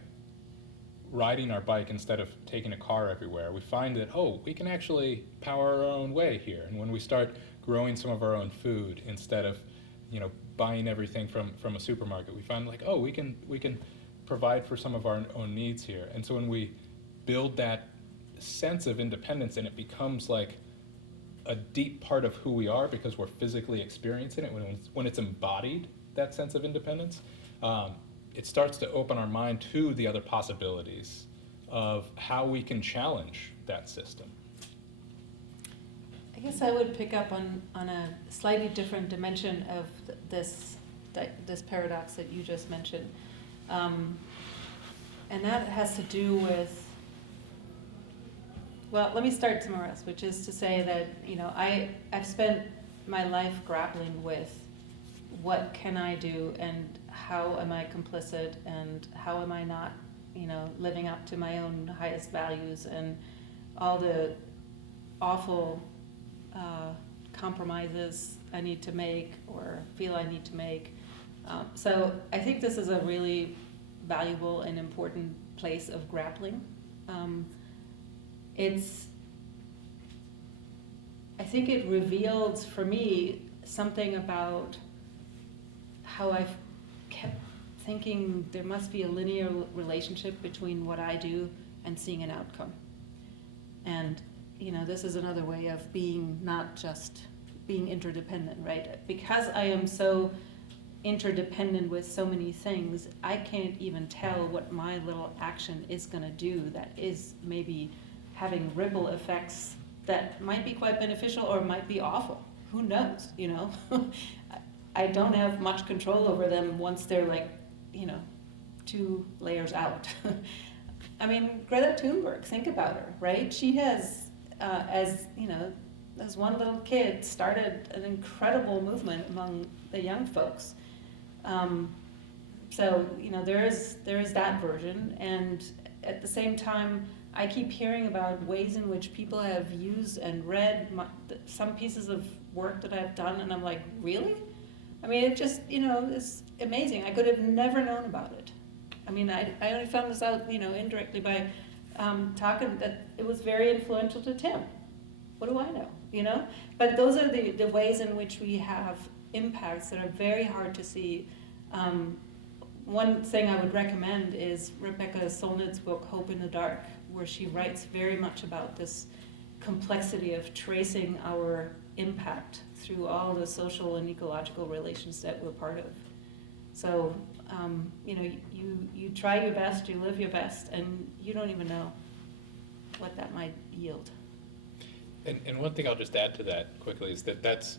riding our bike instead of taking a car everywhere, we find that, we can actually power our own way here. And when we start growing some of our own food instead of buying everything from a supermarket, we find like, we can provide for some of our own needs here. And so when we build that sense of independence, and it becomes like a deep part of who we are because we're physically experiencing it, when it's embodied, that sense of independence, it starts to open our mind to the other possibilities of how we can challenge that system. I guess I would pick up on a slightly different dimension of this paradox that you just mentioned. And that has to do with, well, let me start somewhere else, which is to say that, I've spent my life grappling with what can I do and how am I complicit and how am I not, living up to my own highest values, and all the awful compromises I need to make or feel I need to make. So I think this is a really valuable and important place of grappling. I think it revealed for me something about how I've kept thinking there must be a linear relationship between what I do and seeing an outcome. And, this is another way of being, not just being interdependent, right? Because I am so interdependent with so many things, I can't even tell what my little action is going to do that is maybe having ripple effects that might be quite beneficial or might be awful. Who knows, I don't have much control over them once they're like, 2 layers out. I mean, Greta Thunberg, think about her, right? She has, as one little kid, started an incredible movement among the young folks. So, there is that version, and at the same time, I keep hearing about ways in which people have used and read some pieces of work that I've done, and I'm like, really? I mean, it just, is amazing. I could have never known about it. I mean, I only found this out, indirectly by talking that it was very influential to Tim. What do I know, But those are the ways in which we have impacts that are very hard to see. One thing I would recommend is Rebecca Solnit's book, Hope in the Dark, where she writes very much about this complexity of tracing our impact through all the social and ecological relations that we're part of. So, you try your best, you live your best, and you don't even know what that might yield. And one thing I'll just add to that quickly is that's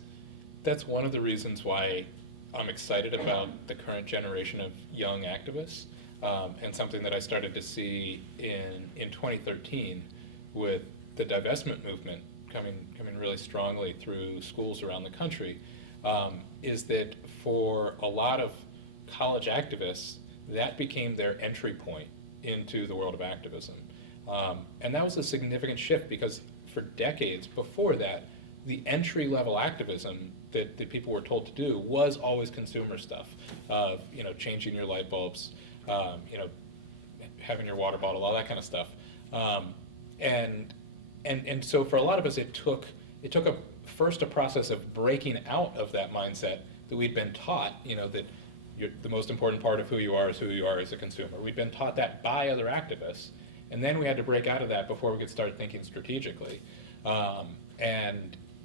one of the reasons why I'm excited about the current generation of young activists, and something that I started to see in 2013 with the divestment movement coming really strongly through schools around the country, is that for a lot of college activists, that became their entry point into the world of activism. And that was a significant shift because for decades before that, the entry-level activism that people were told to do was always consumer stuff, of changing your light bulbs, having your water bottle, all that kind of stuff. And so for a lot of us, it took a process of breaking out of that mindset that we'd been taught, that the most important part of who you are is who you are as a consumer. We'd been taught that by other activists, and then we had to break out of that before we could start thinking strategically.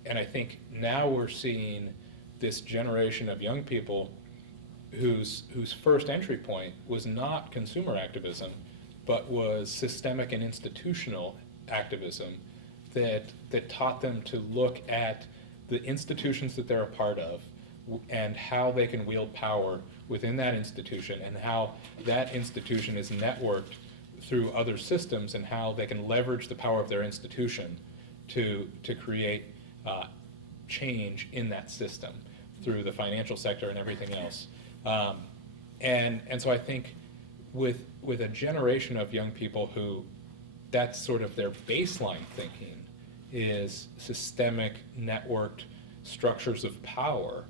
And I think now we're seeing this generation of young people whose first entry point was not consumer activism, but was systemic and institutional activism that taught them to look at the institutions that they're a part of and how they can wield power within that institution, and how that institution is networked through other systems, and how they can leverage the power of their institution to create change in that system through the financial sector and everything else. And so I think with a generation of young people who that's sort of their baseline thinking is systemic, networked structures of power,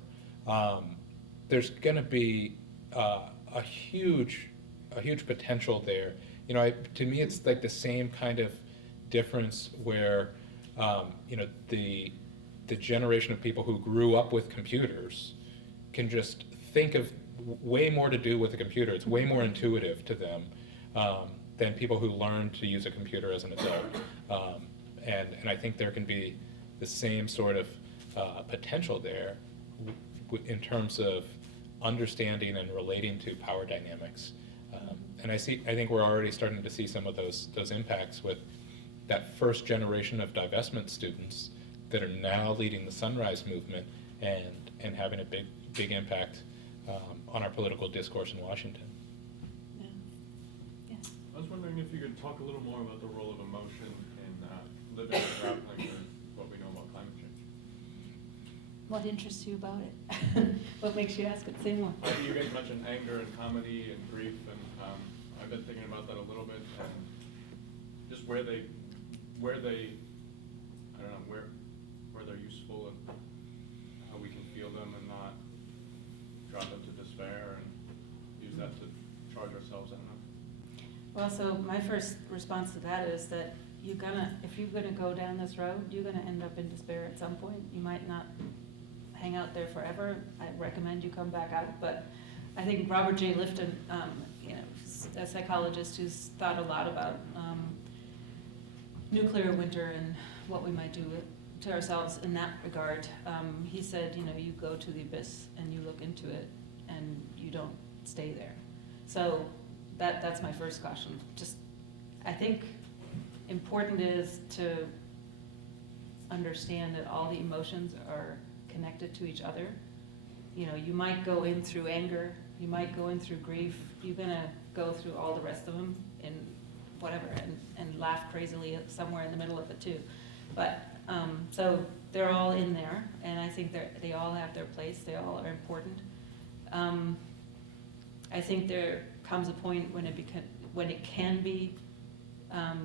there's going to be a huge potential there. To me, it's like the same kind of difference where the generation of people who grew up with computers can just think of way more to do with a computer. It's way more intuitive to them than people who learn to use a computer as an adult. And I think there can be the same sort of potential there in terms of understanding and relating to power dynamics. And I think we're already starting to see some of those impacts with that first generation of divestment students that are now leading the Sunrise Movement and having a big impact on our political discourse in Washington. Yeah. Yeah. I was wondering if you could talk a little more about the role of emotion in living and grappling with what we know about climate change. What interests you about it? What makes you ask it? Say more. You guys mentioned anger and comedy and grief, and I've been thinking about that a little bit, and just where they I don't know, where they're useful and how we can feel them and not drop into despair and use that to charge ourselves. I don't know. Well, so my first response to that is that if you're gonna go down this road, you're gonna end up in despair at some point. You might not hang out there forever. I recommend you come back out, but I think Robert J. Lifton, a psychologist who's thought a lot about nuclear winter and what we might do to ourselves in that regard. He said, you go to the abyss and you look into it and you don't stay there. So that's my first caution. Just, I think important is to understand that all the emotions are connected to each other. You might go in through anger, you might go in through grief, you're gonna go through all the rest of them in whatever, and laugh crazily somewhere in the middle of it too. But, so they're all in there, and I think they all have their place, they all are important. I think there comes a point when it can be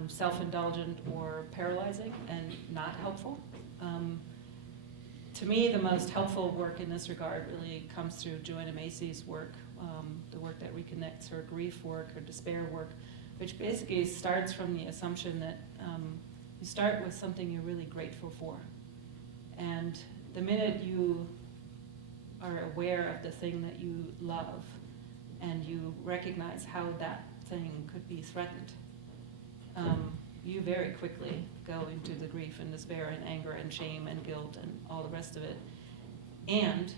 self-indulgent or paralyzing and not helpful. To me, the most helpful work in this regard really comes through Joanna Macy's work, the work that reconnects, her grief work, her despair work, which basically starts from the assumption that you start with something you're really grateful for. And the minute you are aware of the thing that you love and you recognize how that thing could be threatened, you very quickly go into the grief and despair and anger and shame and guilt and all the rest of it. And,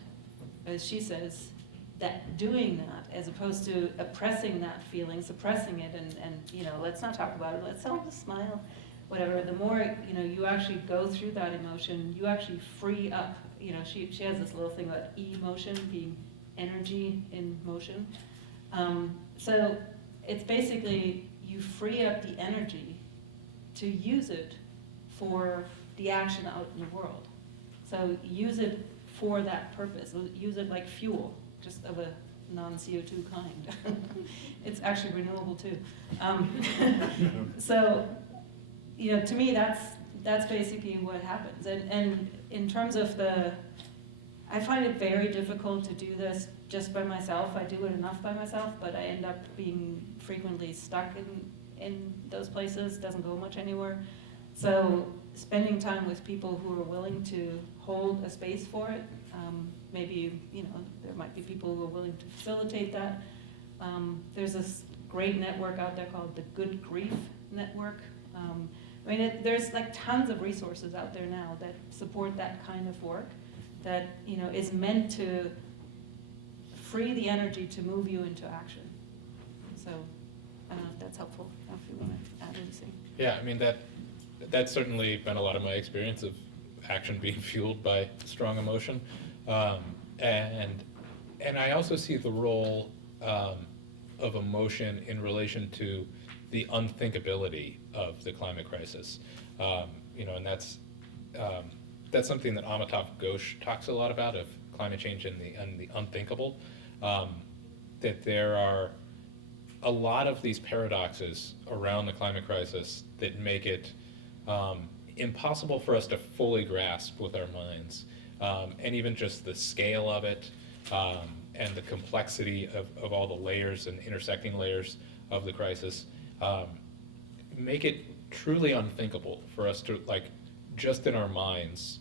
as she says, that doing that, as opposed to oppressing that feeling, suppressing it, and let's not talk about it, let's all just smile, whatever. The more you actually go through that emotion, you actually free up. She has this little thing about emotion being energy in motion. So it's basically you free up the energy to use it for the action out in the world. So use it for that purpose. Use it like fuel, just of a non-CO2 kind. It's actually renewable too. So, to me, that's basically what happens. And in terms of I find it very difficult to do this just by myself. I do it enough by myself, but I end up being frequently stuck in those places, doesn't go much anywhere. So spending time with people who are willing to hold a space for it, maybe, there might be people who are willing to facilitate that. There's this great network out there called the Good Grief Network. There's like tons of resources out there now that support that kind of work that, is meant to free the energy to move you into action. So, I don't know if that's helpful, if you want to add anything. Yeah, that's certainly been a lot of my experience of action being fueled by strong emotion. And I also see the role of emotion in relation to the unthinkability of the climate crisis. And that's something that Amitav Ghosh talks a lot about, of climate change and the unthinkable. That there are a lot of these paradoxes around the climate crisis that make it impossible for us to fully grasp with our minds, and even just the scale of it, and the complexity of all the layers and intersecting layers of the crisis, make it truly unthinkable for us to, just in our minds,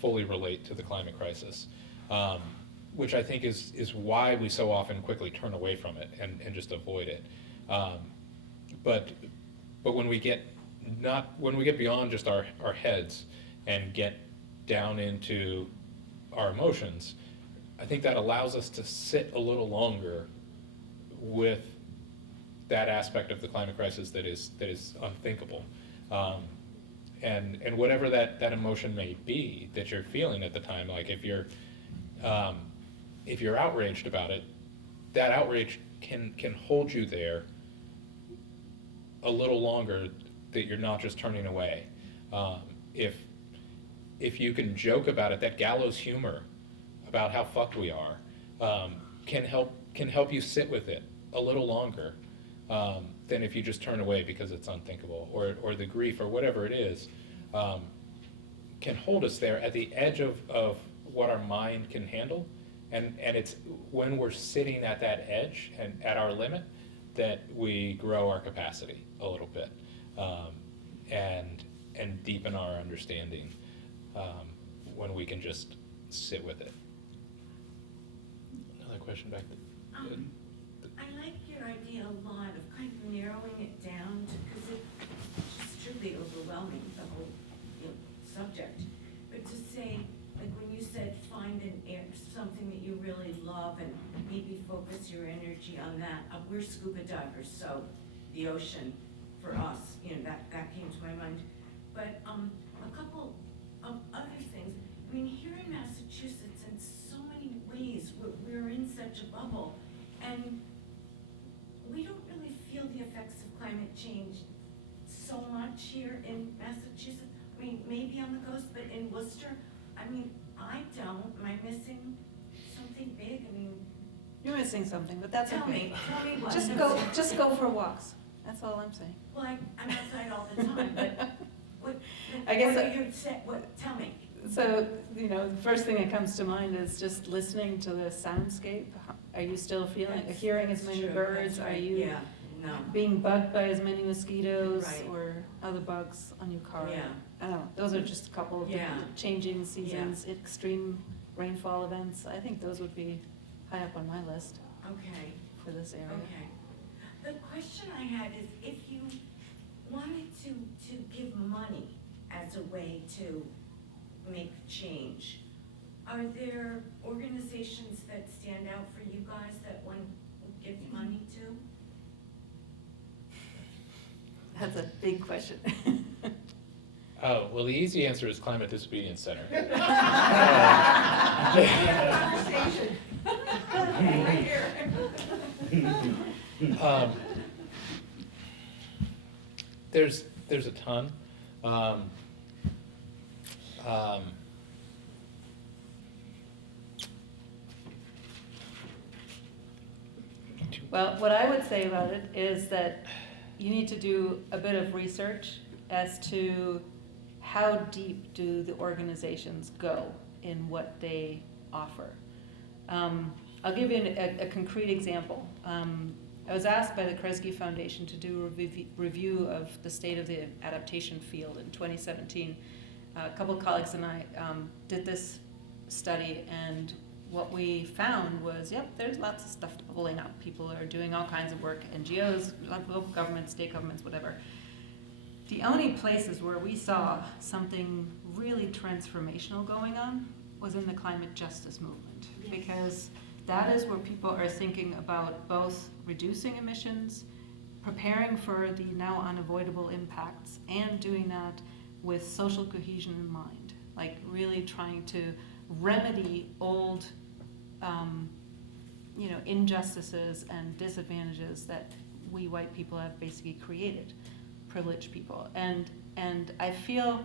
fully relate to the climate crisis, which I think is why we so often quickly turn away from it and just avoid it. But when we get beyond just our heads and get down into our emotions, I think that allows us to sit a little longer with that aspect of the climate crisis that is unthinkable. And whatever that emotion may be that you're feeling at the time, like if you're outraged about it, that outrage can hold you there a little longer, that you're not just turning away. If you can joke about it, that gallows humor about how fucked we are, can help you sit with it a little longer than if you just turn away because it's unthinkable, or the grief or whatever it is, can hold us there at the edge of what our mind can handle. And it's when we're sitting at that edge and at our limit that we grow our capacity a little bit, and deepen our understanding, when we can just sit with it. Another question back there. I like your idea a lot of kind of narrowing it down, because it's just truly overwhelming, the whole subject. But to say, like when you said find something that you really love and maybe focus your energy on that. We're scuba divers, so the ocean for us, that came to my mind. But a couple of other things. I mean, here in Massachusetts, in so many ways, we're in such a bubble, and we don't really feel the effects of climate change so much here in Massachusetts. I mean, maybe on the coast, but in Worcester, I mean, I don't. Am I missing something big? I mean, You're missing something, but that's tell okay. me what. Just go for walks. That's all I'm saying. Well, I'm outside all the time, but what? I guess what you said. What? Tell me. So, the first thing that comes to mind is just listening to the soundscape. Are you still hearing as many true. birds? That's right. Are you Yeah. No. being bugged by as many mosquitoes Right. or other bugs on your car? Yeah. I don't know. Those are just a couple of the Yeah. changing seasons, extreme rainfall events. I think those would be high up on my list Okay. for this area. Okay. The question I had is, if you wanted to give money as a way to make change, are there organizations that stand out for you guys that one gives money to? That's a big question. Oh, well, the easy answer is Climate Disobedience Center. Conversation. Right here. There's a ton. Well, what I would say about it is that you need to do a bit of research as to how deep do the organizations go in what they offer. I'll give you a concrete example. I was asked by the Kresge Foundation to do a review of the state of the adaptation field in 2017. A couple of colleagues and I did this study, and what we found was, yep, there's lots of stuff bubbling up. People are doing all kinds of work, NGOs, local governments, state governments, whatever. The only places where we saw something really transformational going on was in the climate justice movement, because that is where people are thinking about both reducing emissions, preparing for the now unavoidable impacts, and doing that with social cohesion in mind, like really trying to remedy old injustices and disadvantages that we white people have basically created, privileged people. And I feel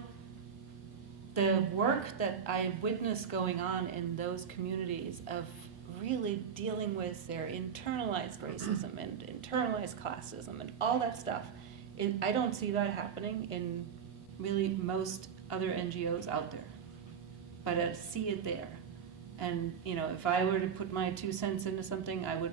the work that I witnessed going on in those communities of really dealing with their internalized racism and internalized classism and all that stuff, I don't see that happening in really most other NGOs out there. But I see it there. And, if I were to put my 2 cents into something, I would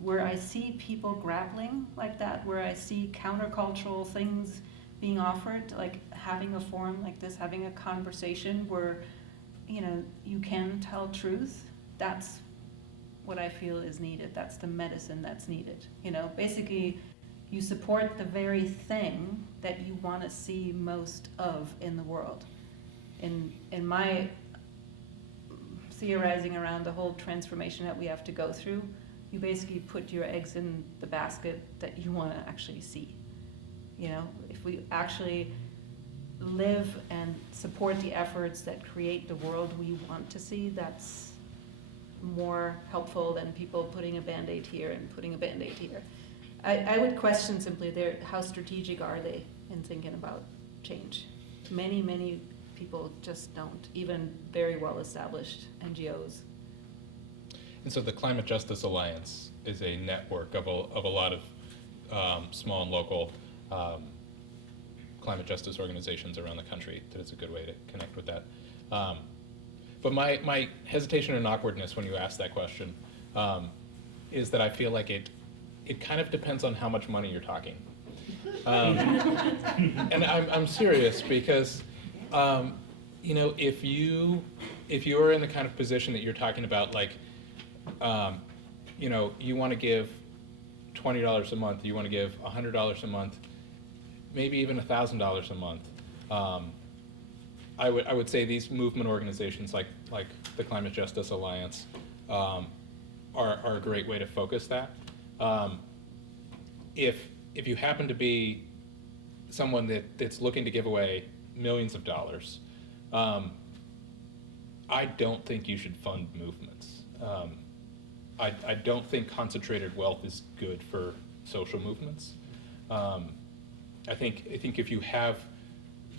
where I see people grappling like that, where I see countercultural things being offered, like having a forum like this, having a conversation where, you can tell truth, that's what I feel is needed. That's the medicine that's needed. Basically, you support the very thing that you want to see most of in the world. In my theorizing around the whole transformation that we have to go through, you basically put your eggs in the basket that you want to actually see. If we actually live and support the efforts that create the world we want to see, that's more helpful than people putting a Band-Aid here and putting a Band-Aid here. I would question simply how strategic are they in thinking about change? Many people just don't, even very well-established NGOs. And so the Climate Justice Alliance is a network of a lot of small and local climate justice organizations around the country. That is a good way to connect with that. But my hesitation and awkwardness when you ask that question is that I feel like it kind of depends on how much money you're talking. And I'm serious because, if you're in the kind of position that you're talking about, like, you want to give $20 a month, you want to give $100 a month, maybe even $1,000 a month. I would say these movement organizations like the Climate Justice Alliance are a great way to focus that. If you happen to be someone that's looking to give away millions of dollars, I don't think you should fund movements. I don't think concentrated wealth is good for social movements. I think if you have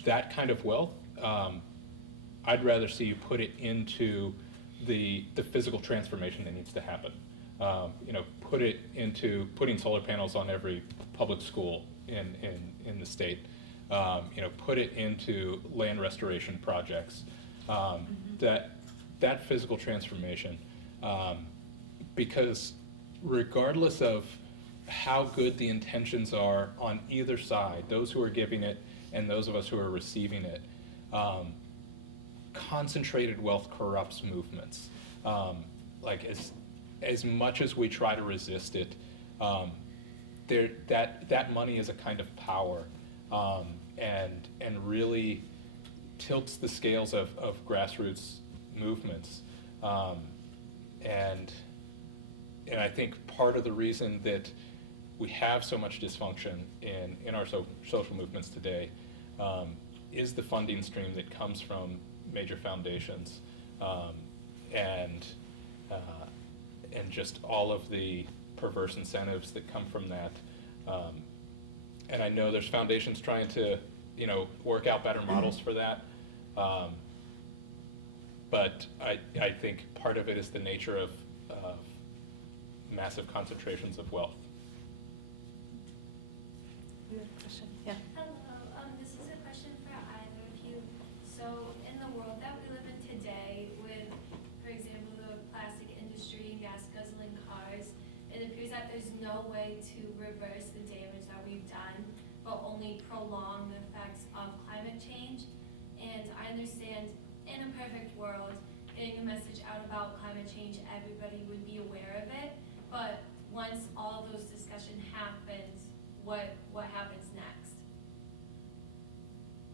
that kind of wealth, I'd rather see you put it into the physical transformation that needs to happen. Put it into putting solar panels on every public school in the state. Put it into land restoration projects. That physical transformation, because regardless of how good the intentions are on either side, those who are giving it and those of us who are receiving it, concentrated wealth corrupts movements. As much as we try to resist it, that money is a kind of power, and really tilts the scales of grassroots movements. And I think part of the reason that we have so much dysfunction in our social movements today is the funding stream that comes from major foundations, and just all of the perverse incentives that come from that. And I know there's foundations trying to, work out better models for that. But I think part of it is the nature of massive concentrations of wealth. You had a question? Yeah. Hello, this is a question for either of you. So in the world that we live in today with, for example, the plastic industry and gas guzzling cars, it appears that there's no way to reverse the damage that we've done, but only prolong the effects of climate change. And I understand in a perfect world, getting a message out about climate change, everybody would be aware of it. But once all those discussion happens, what happens next?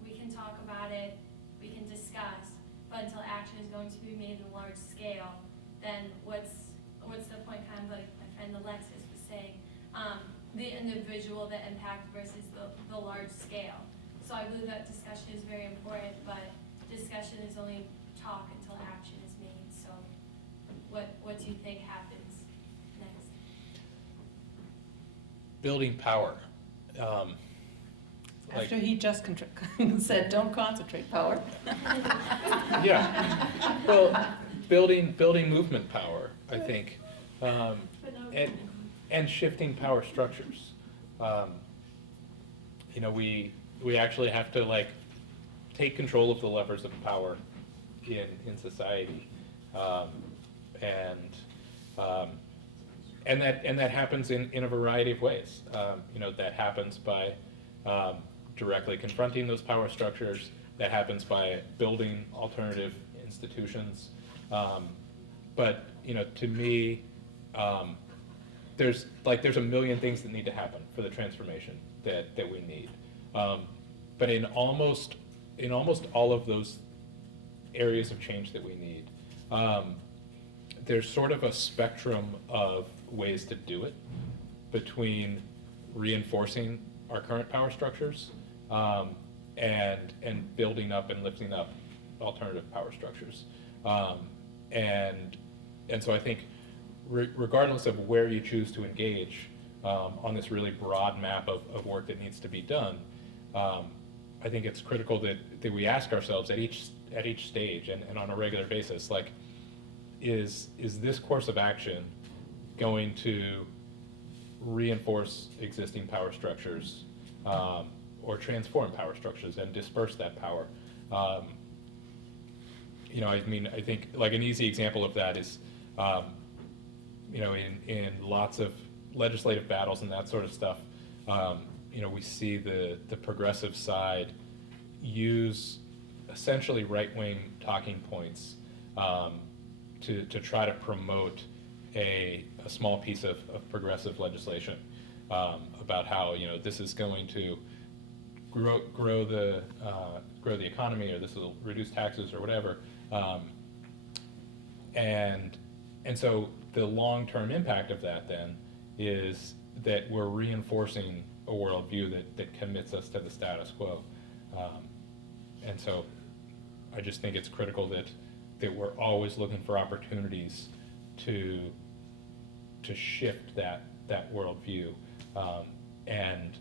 We can talk about it, we can discuss, but until action is going to be made on a large scale, then what's the point? Kind of like my friend Alexis was saying, the individual, the impact versus the large scale. So I believe that discussion is very important, but discussion is only talk until action is made. So what do you think happens next? Building power. After he just said, don't concentrate power. Yeah. Well, building movement power, I think, and shifting power structures. We actually have to take control of the levers of power in society, and that happens in a variety of ways. That happens by directly confronting those power structures. That happens by building alternative institutions. But to me, there's a million things that need to happen for the transformation that we need. But in almost all of those areas of change that we need, there's sort of a spectrum of ways to do it, between reinforcing our current power structures and building up and lifting up alternative power structures. And so I think regardless of where you choose to engage on this really broad map of work that needs to be done, I think it's critical that we ask ourselves at each stage and on a regular basis, is this course of action going to reinforce existing power structures or transform power structures and disperse that power? I think an easy example of that is, in lots of legislative battles and that sort of stuff, we see the progressive side use essentially right-wing talking points to try to promote a small piece of progressive legislation about how this is going to grow the economy, or this will reduce taxes or whatever, and so the long-term impact of that then is that we're reinforcing a worldview that commits us to the status quo, and so I just think it's critical that we're always looking for opportunities to shift that worldview, and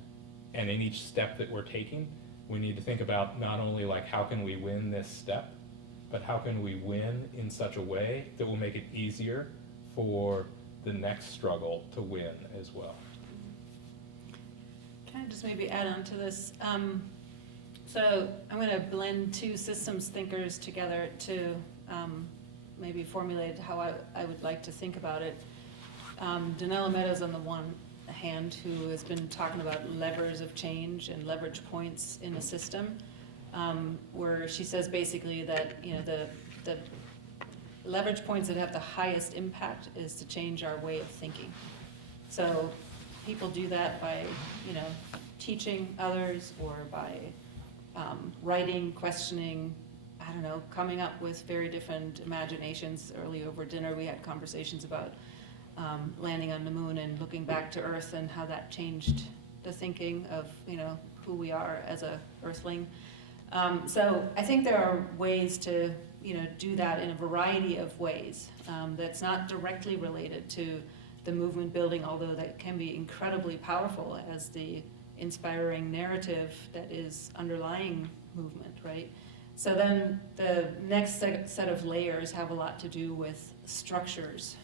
in each step that we're taking, we need to think about not only how can we win this step, but how can we win in such a way that will make it easier for the next struggle to win as well. Can I just maybe add on to this? So I'm going to blend two systems thinkers together to maybe formulate how I would like to think about it. Donella Meadows on the one hand, who has been talking about levers of change and leverage points in a system, where she says basically that the leverage points that have the highest impact is to change our way of thinking. So people do that by teaching others, or by writing, questioning, I don't know, coming up with very different imaginations. Early over dinner, we had conversations about landing on the moon and looking back to Earth and how that changed the thinking of, who we are as a Earthling. So I think there are ways to, do that in a variety of ways that's not directly related to the movement building, although that can be incredibly powerful as the inspiring narrative that is underlying movement, right? So then the next set of layers have a lot to do with structures,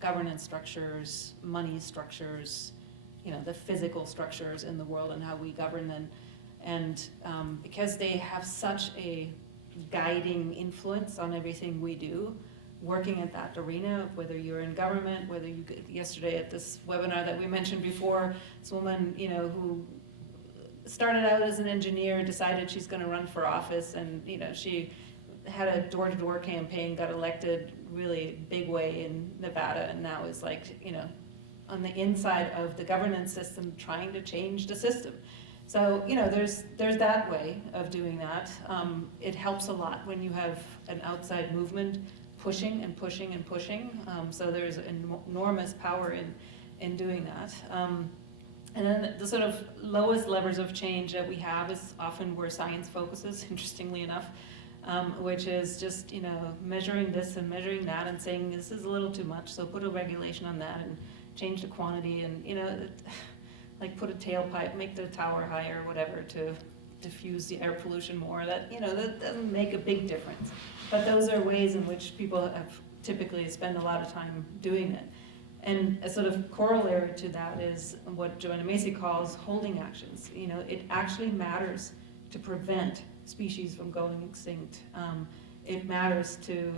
governance structures, money structures, the physical structures in the world and how we govern them. And because they have such a guiding influence on everything we do, working at that arena, whether you're in government, whether you, yesterday at this webinar that we mentioned before, this woman, who started out as an engineer, decided she's gonna run for office, and, she had a door-to-door campaign, got elected really big way in Nevada, and now is like, on the inside of the governance system trying to change the system. So, there's that way of doing that. It helps a lot when you have an outside movement pushing and pushing and pushing. So there's enormous power in doing that. And then the sort of lowest levers of change that we have is often where science focuses, interestingly enough, which is just, measuring this and measuring that and saying this is a little too much, so put a regulation on that and change the quantity and, like put a tailpipe, make the tower higher, whatever, to diffuse the air pollution more. That, that doesn't make a big difference. But those are ways in which people have typically spend a lot of time doing it. And a sort of corollary to that is what Joanna Macy calls holding actions. It actually matters to prevent species from going extinct. It matters to,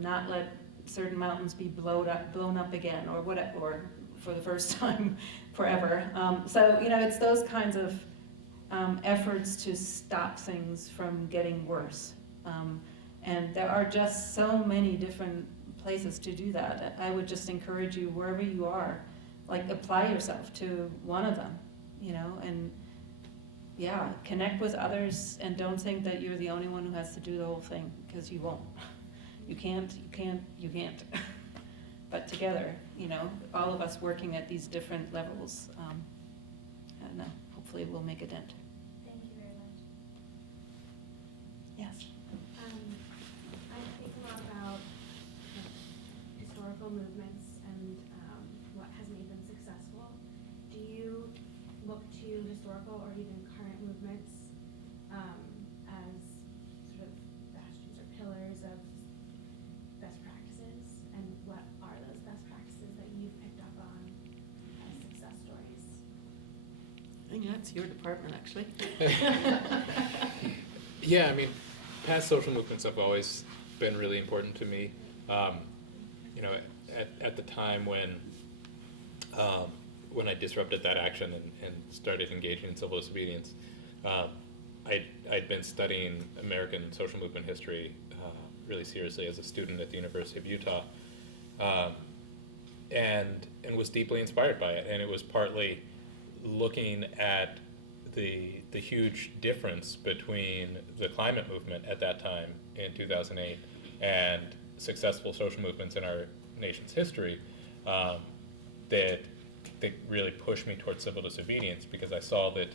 not let certain mountains be blown up again, or whatever, or for the first time forever. So, it's those kinds of efforts to stop things from getting worse. And there are just so many different places to do that. I would just encourage you, wherever you are, like apply yourself to one of them, and yeah, connect with others, and don't think that you're the only one who has to do the whole thing, because you won't. You can't. But together, all of us working at these different levels, I don't know, hopefully we'll make a dent. Thank you very much. Yes. I think a lot about historical movements and what has made them successful. Do you look to historical or even current movements as sort of bastions or pillars of best practices? And what are those best practices that you've picked up on as success stories? I think that's your department, actually. Yeah, I mean, past social movements have always been really important to me. At the time when I disrupted that action and started engaging in civil disobedience, I'd been studying American social movement history really seriously as a student at the University of Utah, and was deeply inspired by it. And it was partly looking at the huge difference between the climate movement at that time in 2008 and successful social movements in our nation's history, that really pushed me towards civil disobedience, because I saw that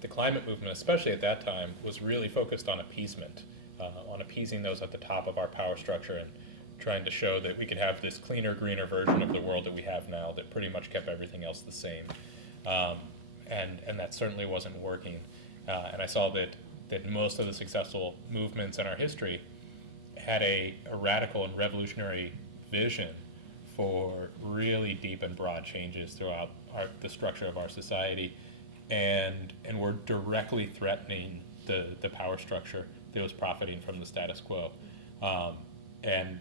the climate movement, especially at that time, was really focused on appeasement, on appeasing those at the top of our power structure and trying to show that we could have this cleaner, greener version of the world that we have now that pretty much kept everything else the same. And that certainly wasn't working. And I saw that most of the successful movements in our history had a radical and revolutionary vision for really deep and broad changes throughout the structure of our society, and were directly threatening the power structure that was profiting from the status quo, and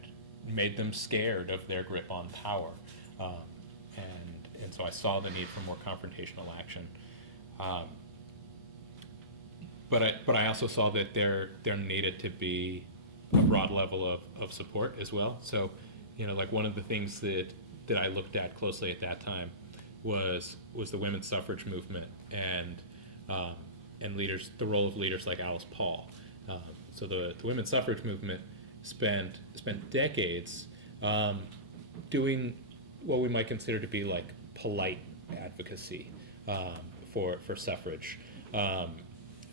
made them scared of their grip on power. And so I saw the need for more confrontational action. But I also saw that there needed to be a broad level of support as well. So, like one of the things that I looked at closely at that time was the women's suffrage movement and leaders, the role of leaders like Alice Paul. So the women's suffrage movement spent decades doing what we might consider to be like polite advocacy for suffrage,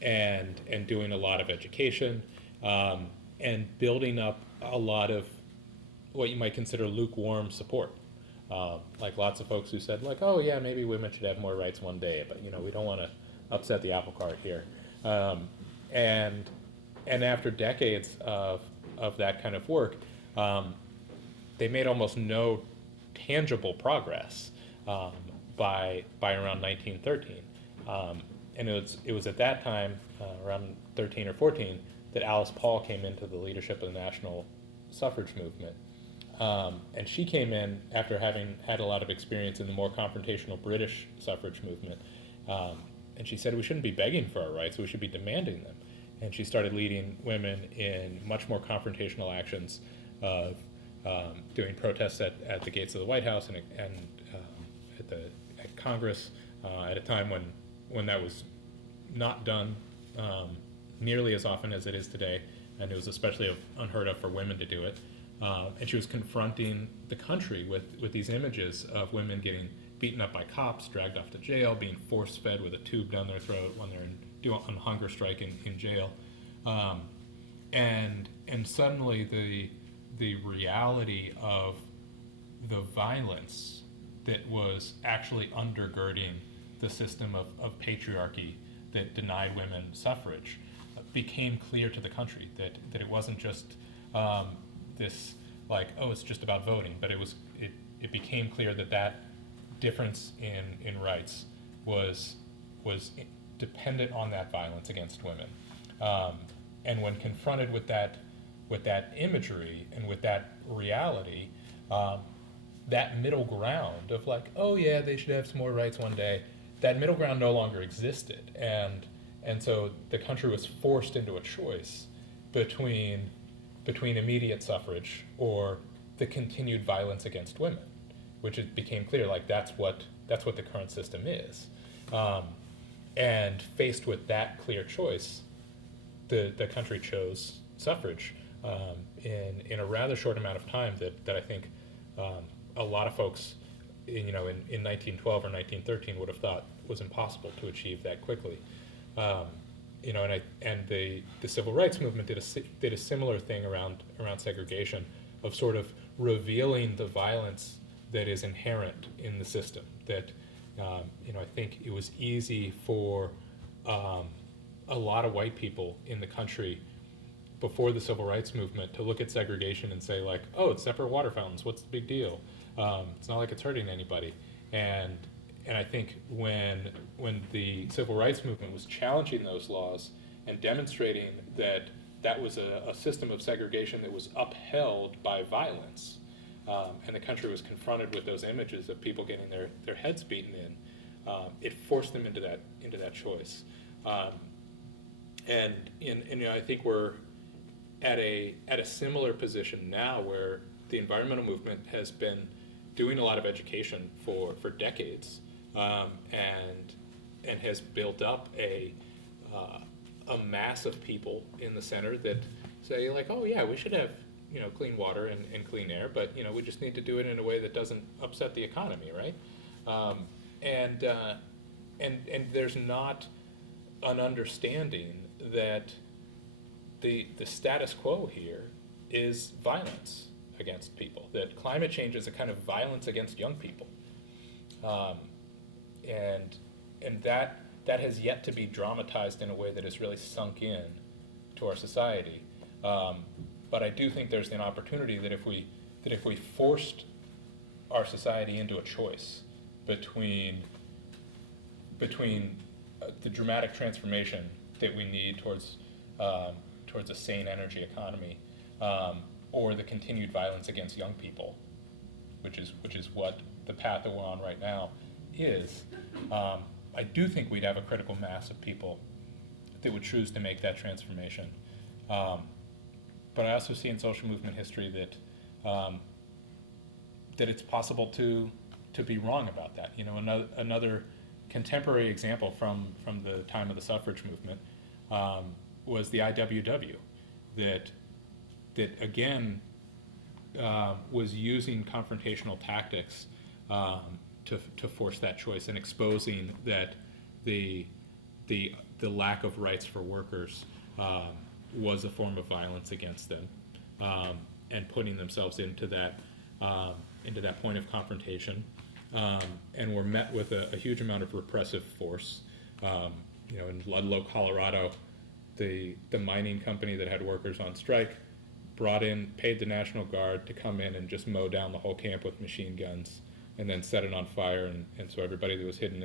and doing a lot of education, and building up a lot of what you might consider lukewarm support. Like lots of folks who said like, oh yeah, maybe women should have more rights one day, but we don't want to upset the apple cart here. And after decades of that kind of work, they made almost no tangible progress by around 1913. And it was at that time, around 13 or 14, that Alice Paul came into the leadership of the national suffrage movement. And she came in after having had a lot of experience in the more confrontational British suffrage movement. And she said we shouldn't be begging for our rights, we should be demanding them. And she started leading women in much more confrontational actions of doing protests at the gates of the White House and at Congress at a time when that was not done nearly as often as it is today, and it was especially unheard of for women to do it. And she was confronting the country with these images of women getting beaten up by cops, dragged off to jail, being force-fed with a tube down their throat when they're on hunger strike in jail. And suddenly the reality of the violence that was actually undergirding the system of patriarchy that denied women suffrage became clear to the country, that it wasn't just this like, oh, it's just about voting, but it became clear that difference in rights was dependent on that violence against women. And when confronted with that imagery and with that reality, that middle ground of like, oh yeah, they should have some more rights one day, that middle ground no longer existed. And so the country was forced into a choice between immediate suffrage or the continued violence against women, which it became clear like that's what the current system is. And faced with that clear choice, the country chose suffrage in a rather short amount of time that I think a lot of folks in 1912 or 1913 would have thought was impossible to achieve that quickly. And the civil rights movement did a similar thing around segregation, of sort of revealing the violence that is inherent in the system. That I think it was easy for a lot of white people in the country before the civil rights movement to look at segregation and say like, oh, it's separate water fountains, what's the big deal? It's not like it's hurting anybody. And I think when the civil rights movement was challenging those laws and demonstrating that was a system of segregation that was upheld by violence, and the country was confronted with those images of people getting their heads beaten in, it forced them into that choice. And I think we're at a similar position now, where the environmental movement has been doing a lot of education for decades, and has built up a mass of people in the center that say like, oh yeah, we should have clean water and clean air, but we just need to do it in a way that doesn't upset the economy, right? And there's not an understanding that the status quo here is violence against people, that climate change is a kind of violence against young people. And that has yet to be dramatized in a way that has really sunk in to our society. But I do think there's an opportunity that if we forced our society into a choice between the dramatic transformation that we need towards a sane energy economy, or the continued violence against young people, which is what the path that we're on right now is, I do think we'd have a critical mass of people that would choose to make that transformation. But I also see in social movement history that it's possible to be wrong about that. Another contemporary example from the time of the suffrage movement was the IWW, that again was using confrontational tactics to force that choice, and exposing that the lack of rights for workers was a form of violence against them, and putting themselves into that point of confrontation, and were met with a huge amount of repressive force. In Ludlow, Colorado, the mining company that had workers on strike paid the National Guard to come in and just mow down the whole camp with machine guns, and then set it on fire, and so everybody that was hidden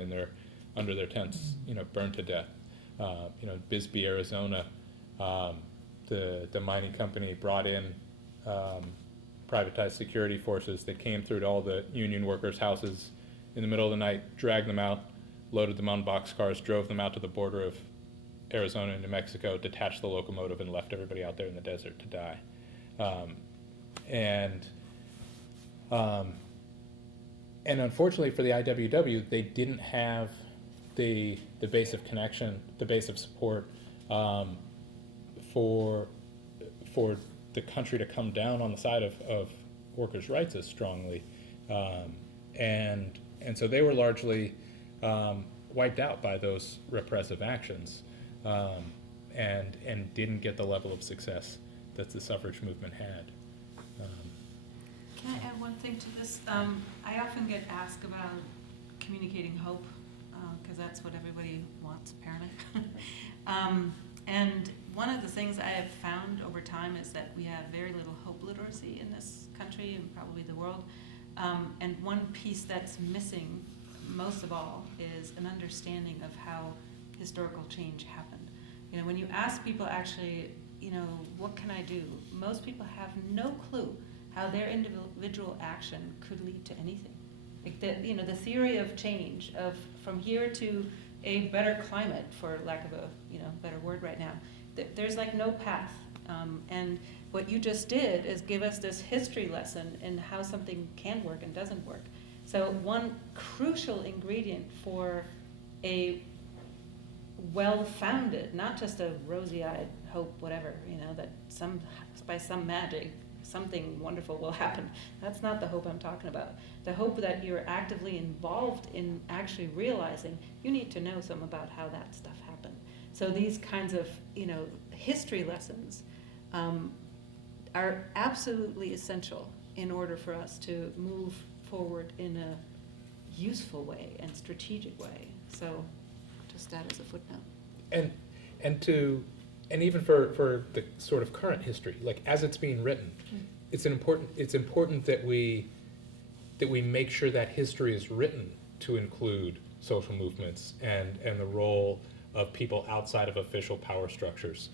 under their tents, burned to death. Bisbee, Arizona, the mining company brought in privatized security forces that came through to all the union workers' houses in the middle of the night, dragged them out, loaded them on boxcars, drove them out to the border of Arizona and New Mexico, detached the locomotive, and left everybody out there in the desert to die. And unfortunately for the IWW, they didn't have the base of connection, the base of support for the country to come down on the side of workers' rights as strongly, and so they were largely wiped out by those repressive actions, and didn't get the level of success that the suffrage movement had. Can I add one thing to this? I often get asked about communicating hope, because that's what everybody wants, apparently. And one of the things I have found over time is that we have very little hope literacy in this country, and probably the world. And one piece that's missing most of all is an understanding of how historical change happened. When you ask people actually, what can I do? Most people have no clue how their individual action could lead to anything. Like the theory of change, of from here to a better climate, for lack of a better word right now, there's like no path. And what you just did is give us this history lesson in how something can work and doesn't work. So one crucial ingredient for a well-founded, not just a rosy-eyed hope, whatever, that by some magic something wonderful will happen. That's not the hope I'm talking about. The hope that you're actively involved in actually realizing you need to know some about how that stuff happened. So these kinds of, history lessons are absolutely essential in order for us to move forward in a useful way and strategic way. So just that as a footnote. And even for the sort of current history, like as it's being written, it's important that we make sure that history is written to include social movements and the role of people outside of official power structures.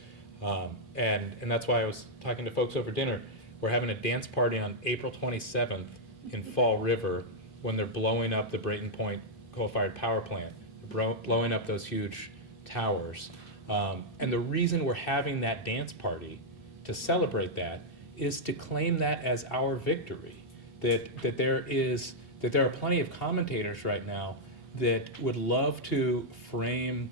And that's why I was talking to folks over dinner. We're having a dance party on April 27th in Fall River when they're blowing up the Brayton Point coal-fired power plant. They're blowing up those huge towers. And the reason we're having that dance party to celebrate that is to claim that as our victory. That there are plenty of commentators right now that would love to frame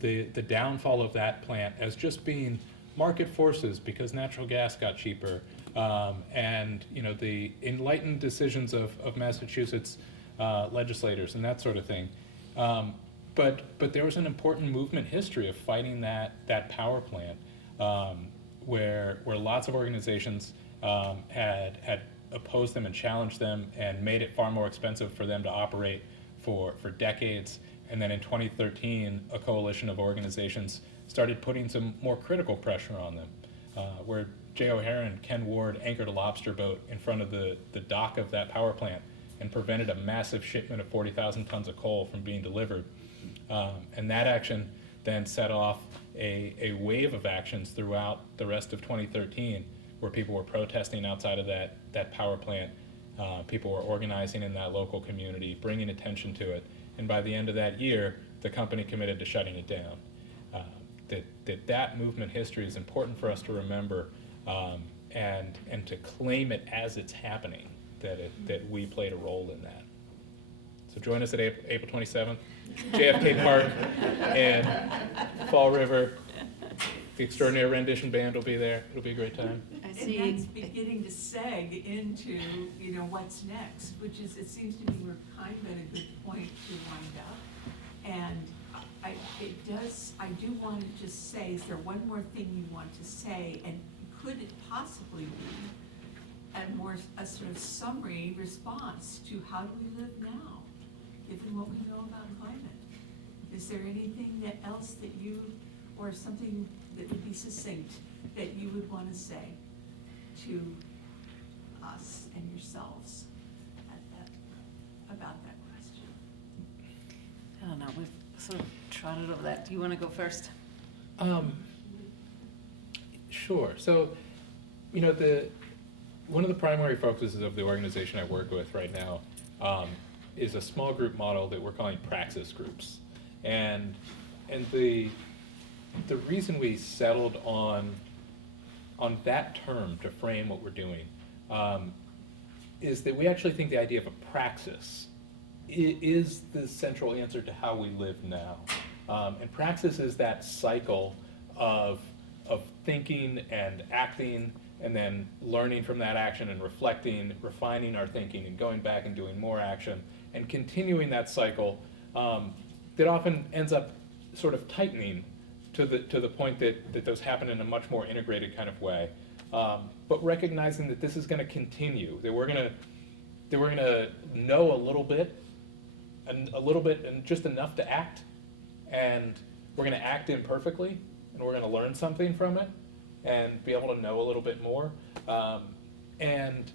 the downfall of that plant as just being market forces because natural gas got cheaper, and the enlightened decisions of Massachusetts legislators and that sort of thing. But there was an important movement history of fighting that power plant, where lots of organizations had opposed them and challenged them and made it far more expensive for them to operate for decades. And then in 2013, a coalition of organizations started putting some more critical pressure on them, where J. O'Hara and Ken Ward anchored a lobster boat in front of the dock of that power plant and prevented a massive shipment of 40,000 tons of coal from being delivered. And that action then set off a wave of actions throughout the rest of 2013, where people were protesting outside of that power plant. People were organizing in that local community, bringing attention to it. And by the end of that year, the company committed to shutting it down. That movement history is important for us to remember, and to claim it as it's happening, that we played a role in that. So join us at April 27th, JFK Park and Fall River. The extraordinary rendition band will be there. It'll be a great time. I And see. that's beginning to seg into, what's next, which is, it seems to me we're kind of at a good point to wind up. And I do want to just say, is there one more thing you want to say? And could it possibly be a sort of summary response to how do we live now, given what we know about climate? Is there anything else that you, or something that would be succinct, that you would want to say to us and yourselves about that question? I don't know, we've sort of trotted over that. Do you want to go first? Sure. So, one of the primary focuses of the organization I work with right now is a small group model that we're calling praxis groups. And the reason we settled on that term to frame what we're doing is that we actually think the idea of a praxis is the central answer to how we live now. And praxis is that cycle of thinking and acting, and then learning from that action and reflecting, refining our thinking, and going back and doing more action, and continuing that cycle that often ends up sort of tightening to the point that those happen in a much more integrated kind of way. But recognizing that this is going to continue, that we're going to know a little bit and just enough to act, and we're going to act imperfectly, and we're going to learn something from it and be able to know a little bit more. And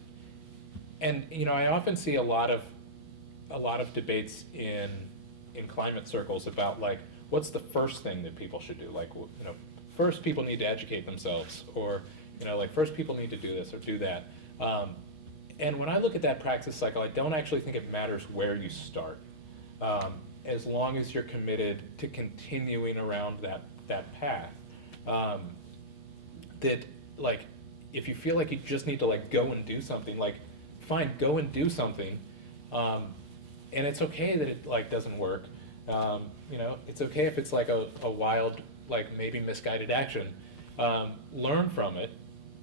I often see a lot of debates in climate circles about, like, what's the first thing that people should do? Like, first people need to educate themselves, or first people need to do this or do that. And when I look at that praxis cycle, I don't actually think it matters where you start, as long as you're committed to continuing around that path. That, like, if you feel like you just need to, like, go and do something, like, fine, go and do something, and it's okay that it, like, doesn't work. It's okay if it's like a wild, like, maybe misguided action. Learn from it,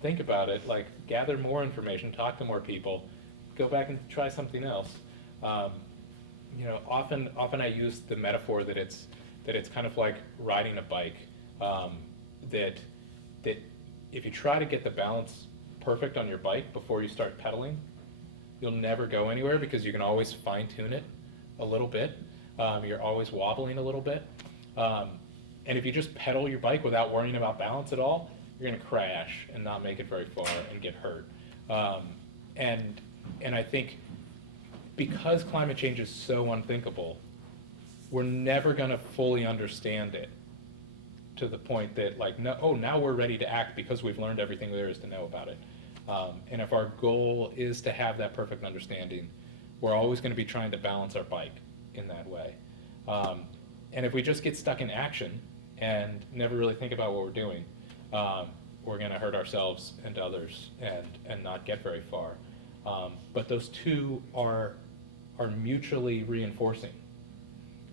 think about it, like, gather more information, talk to more people, go back and try something else. Often I use the metaphor that it's kind of like riding a bike. That if you try to get the balance perfect on your bike before you start pedaling, you'll never go anywhere, because you can always fine tune it a little bit. You're always wobbling a little bit. And if you just pedal your bike without worrying about balance at all, you're going to crash and not make it very far and get hurt. And I think because climate change is so unthinkable, we're never going to fully understand it to the point that, like, now we're ready to act because we've learned everything there is to know about it. And if our goal is to have that perfect understanding, we're always going to be trying to balance our bike in that way. And if we just get stuck in action and never really think about what we're doing, we're going to hurt ourselves and others and not get very far. But those two are mutually reinforcing.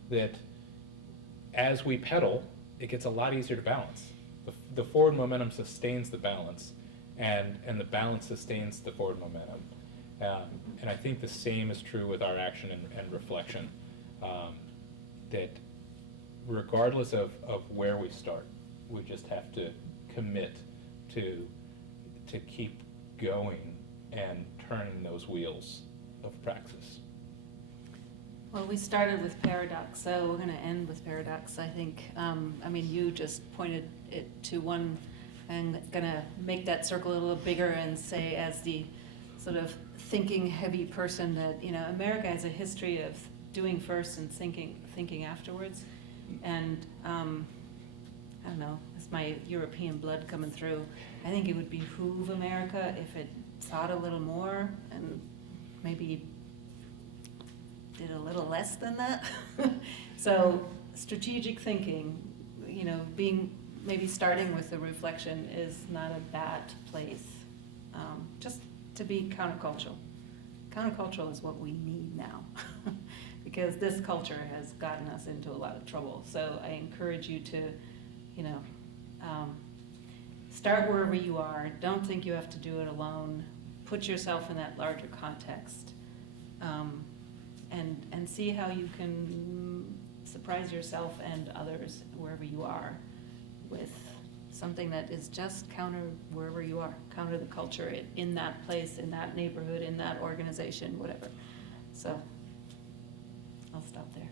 That as we pedal, it gets a lot easier to balance. The forward momentum sustains the balance, and the balance sustains the forward momentum. And I think the same is true with our action and reflection. That regardless of where we start, we just have to commit to keep going and turning those wheels of praxis. Well, we started with paradox, so we're going to end with paradox, I think. You just pointed it to one, and going to make that circle a little bigger and say, as the sort of thinking heavy person, that America has a history of doing first and thinking afterwards. And I don't know, it's my European blood coming through. I think it would behoove America if it thought a little more and maybe did a little less than that. So strategic thinking, maybe starting with the reflection is not a bad place. Just to be countercultural. Countercultural is what we need now, because this culture has gotten us into a lot of trouble. So I encourage you to, start wherever you are. Don't think you have to do it alone. Put yourself in that larger context, and see how you can surprise yourself and others wherever you are with something that is just counter wherever you are, counter the culture in that place, in that neighborhood, in that organization, whatever. So I'll stop there.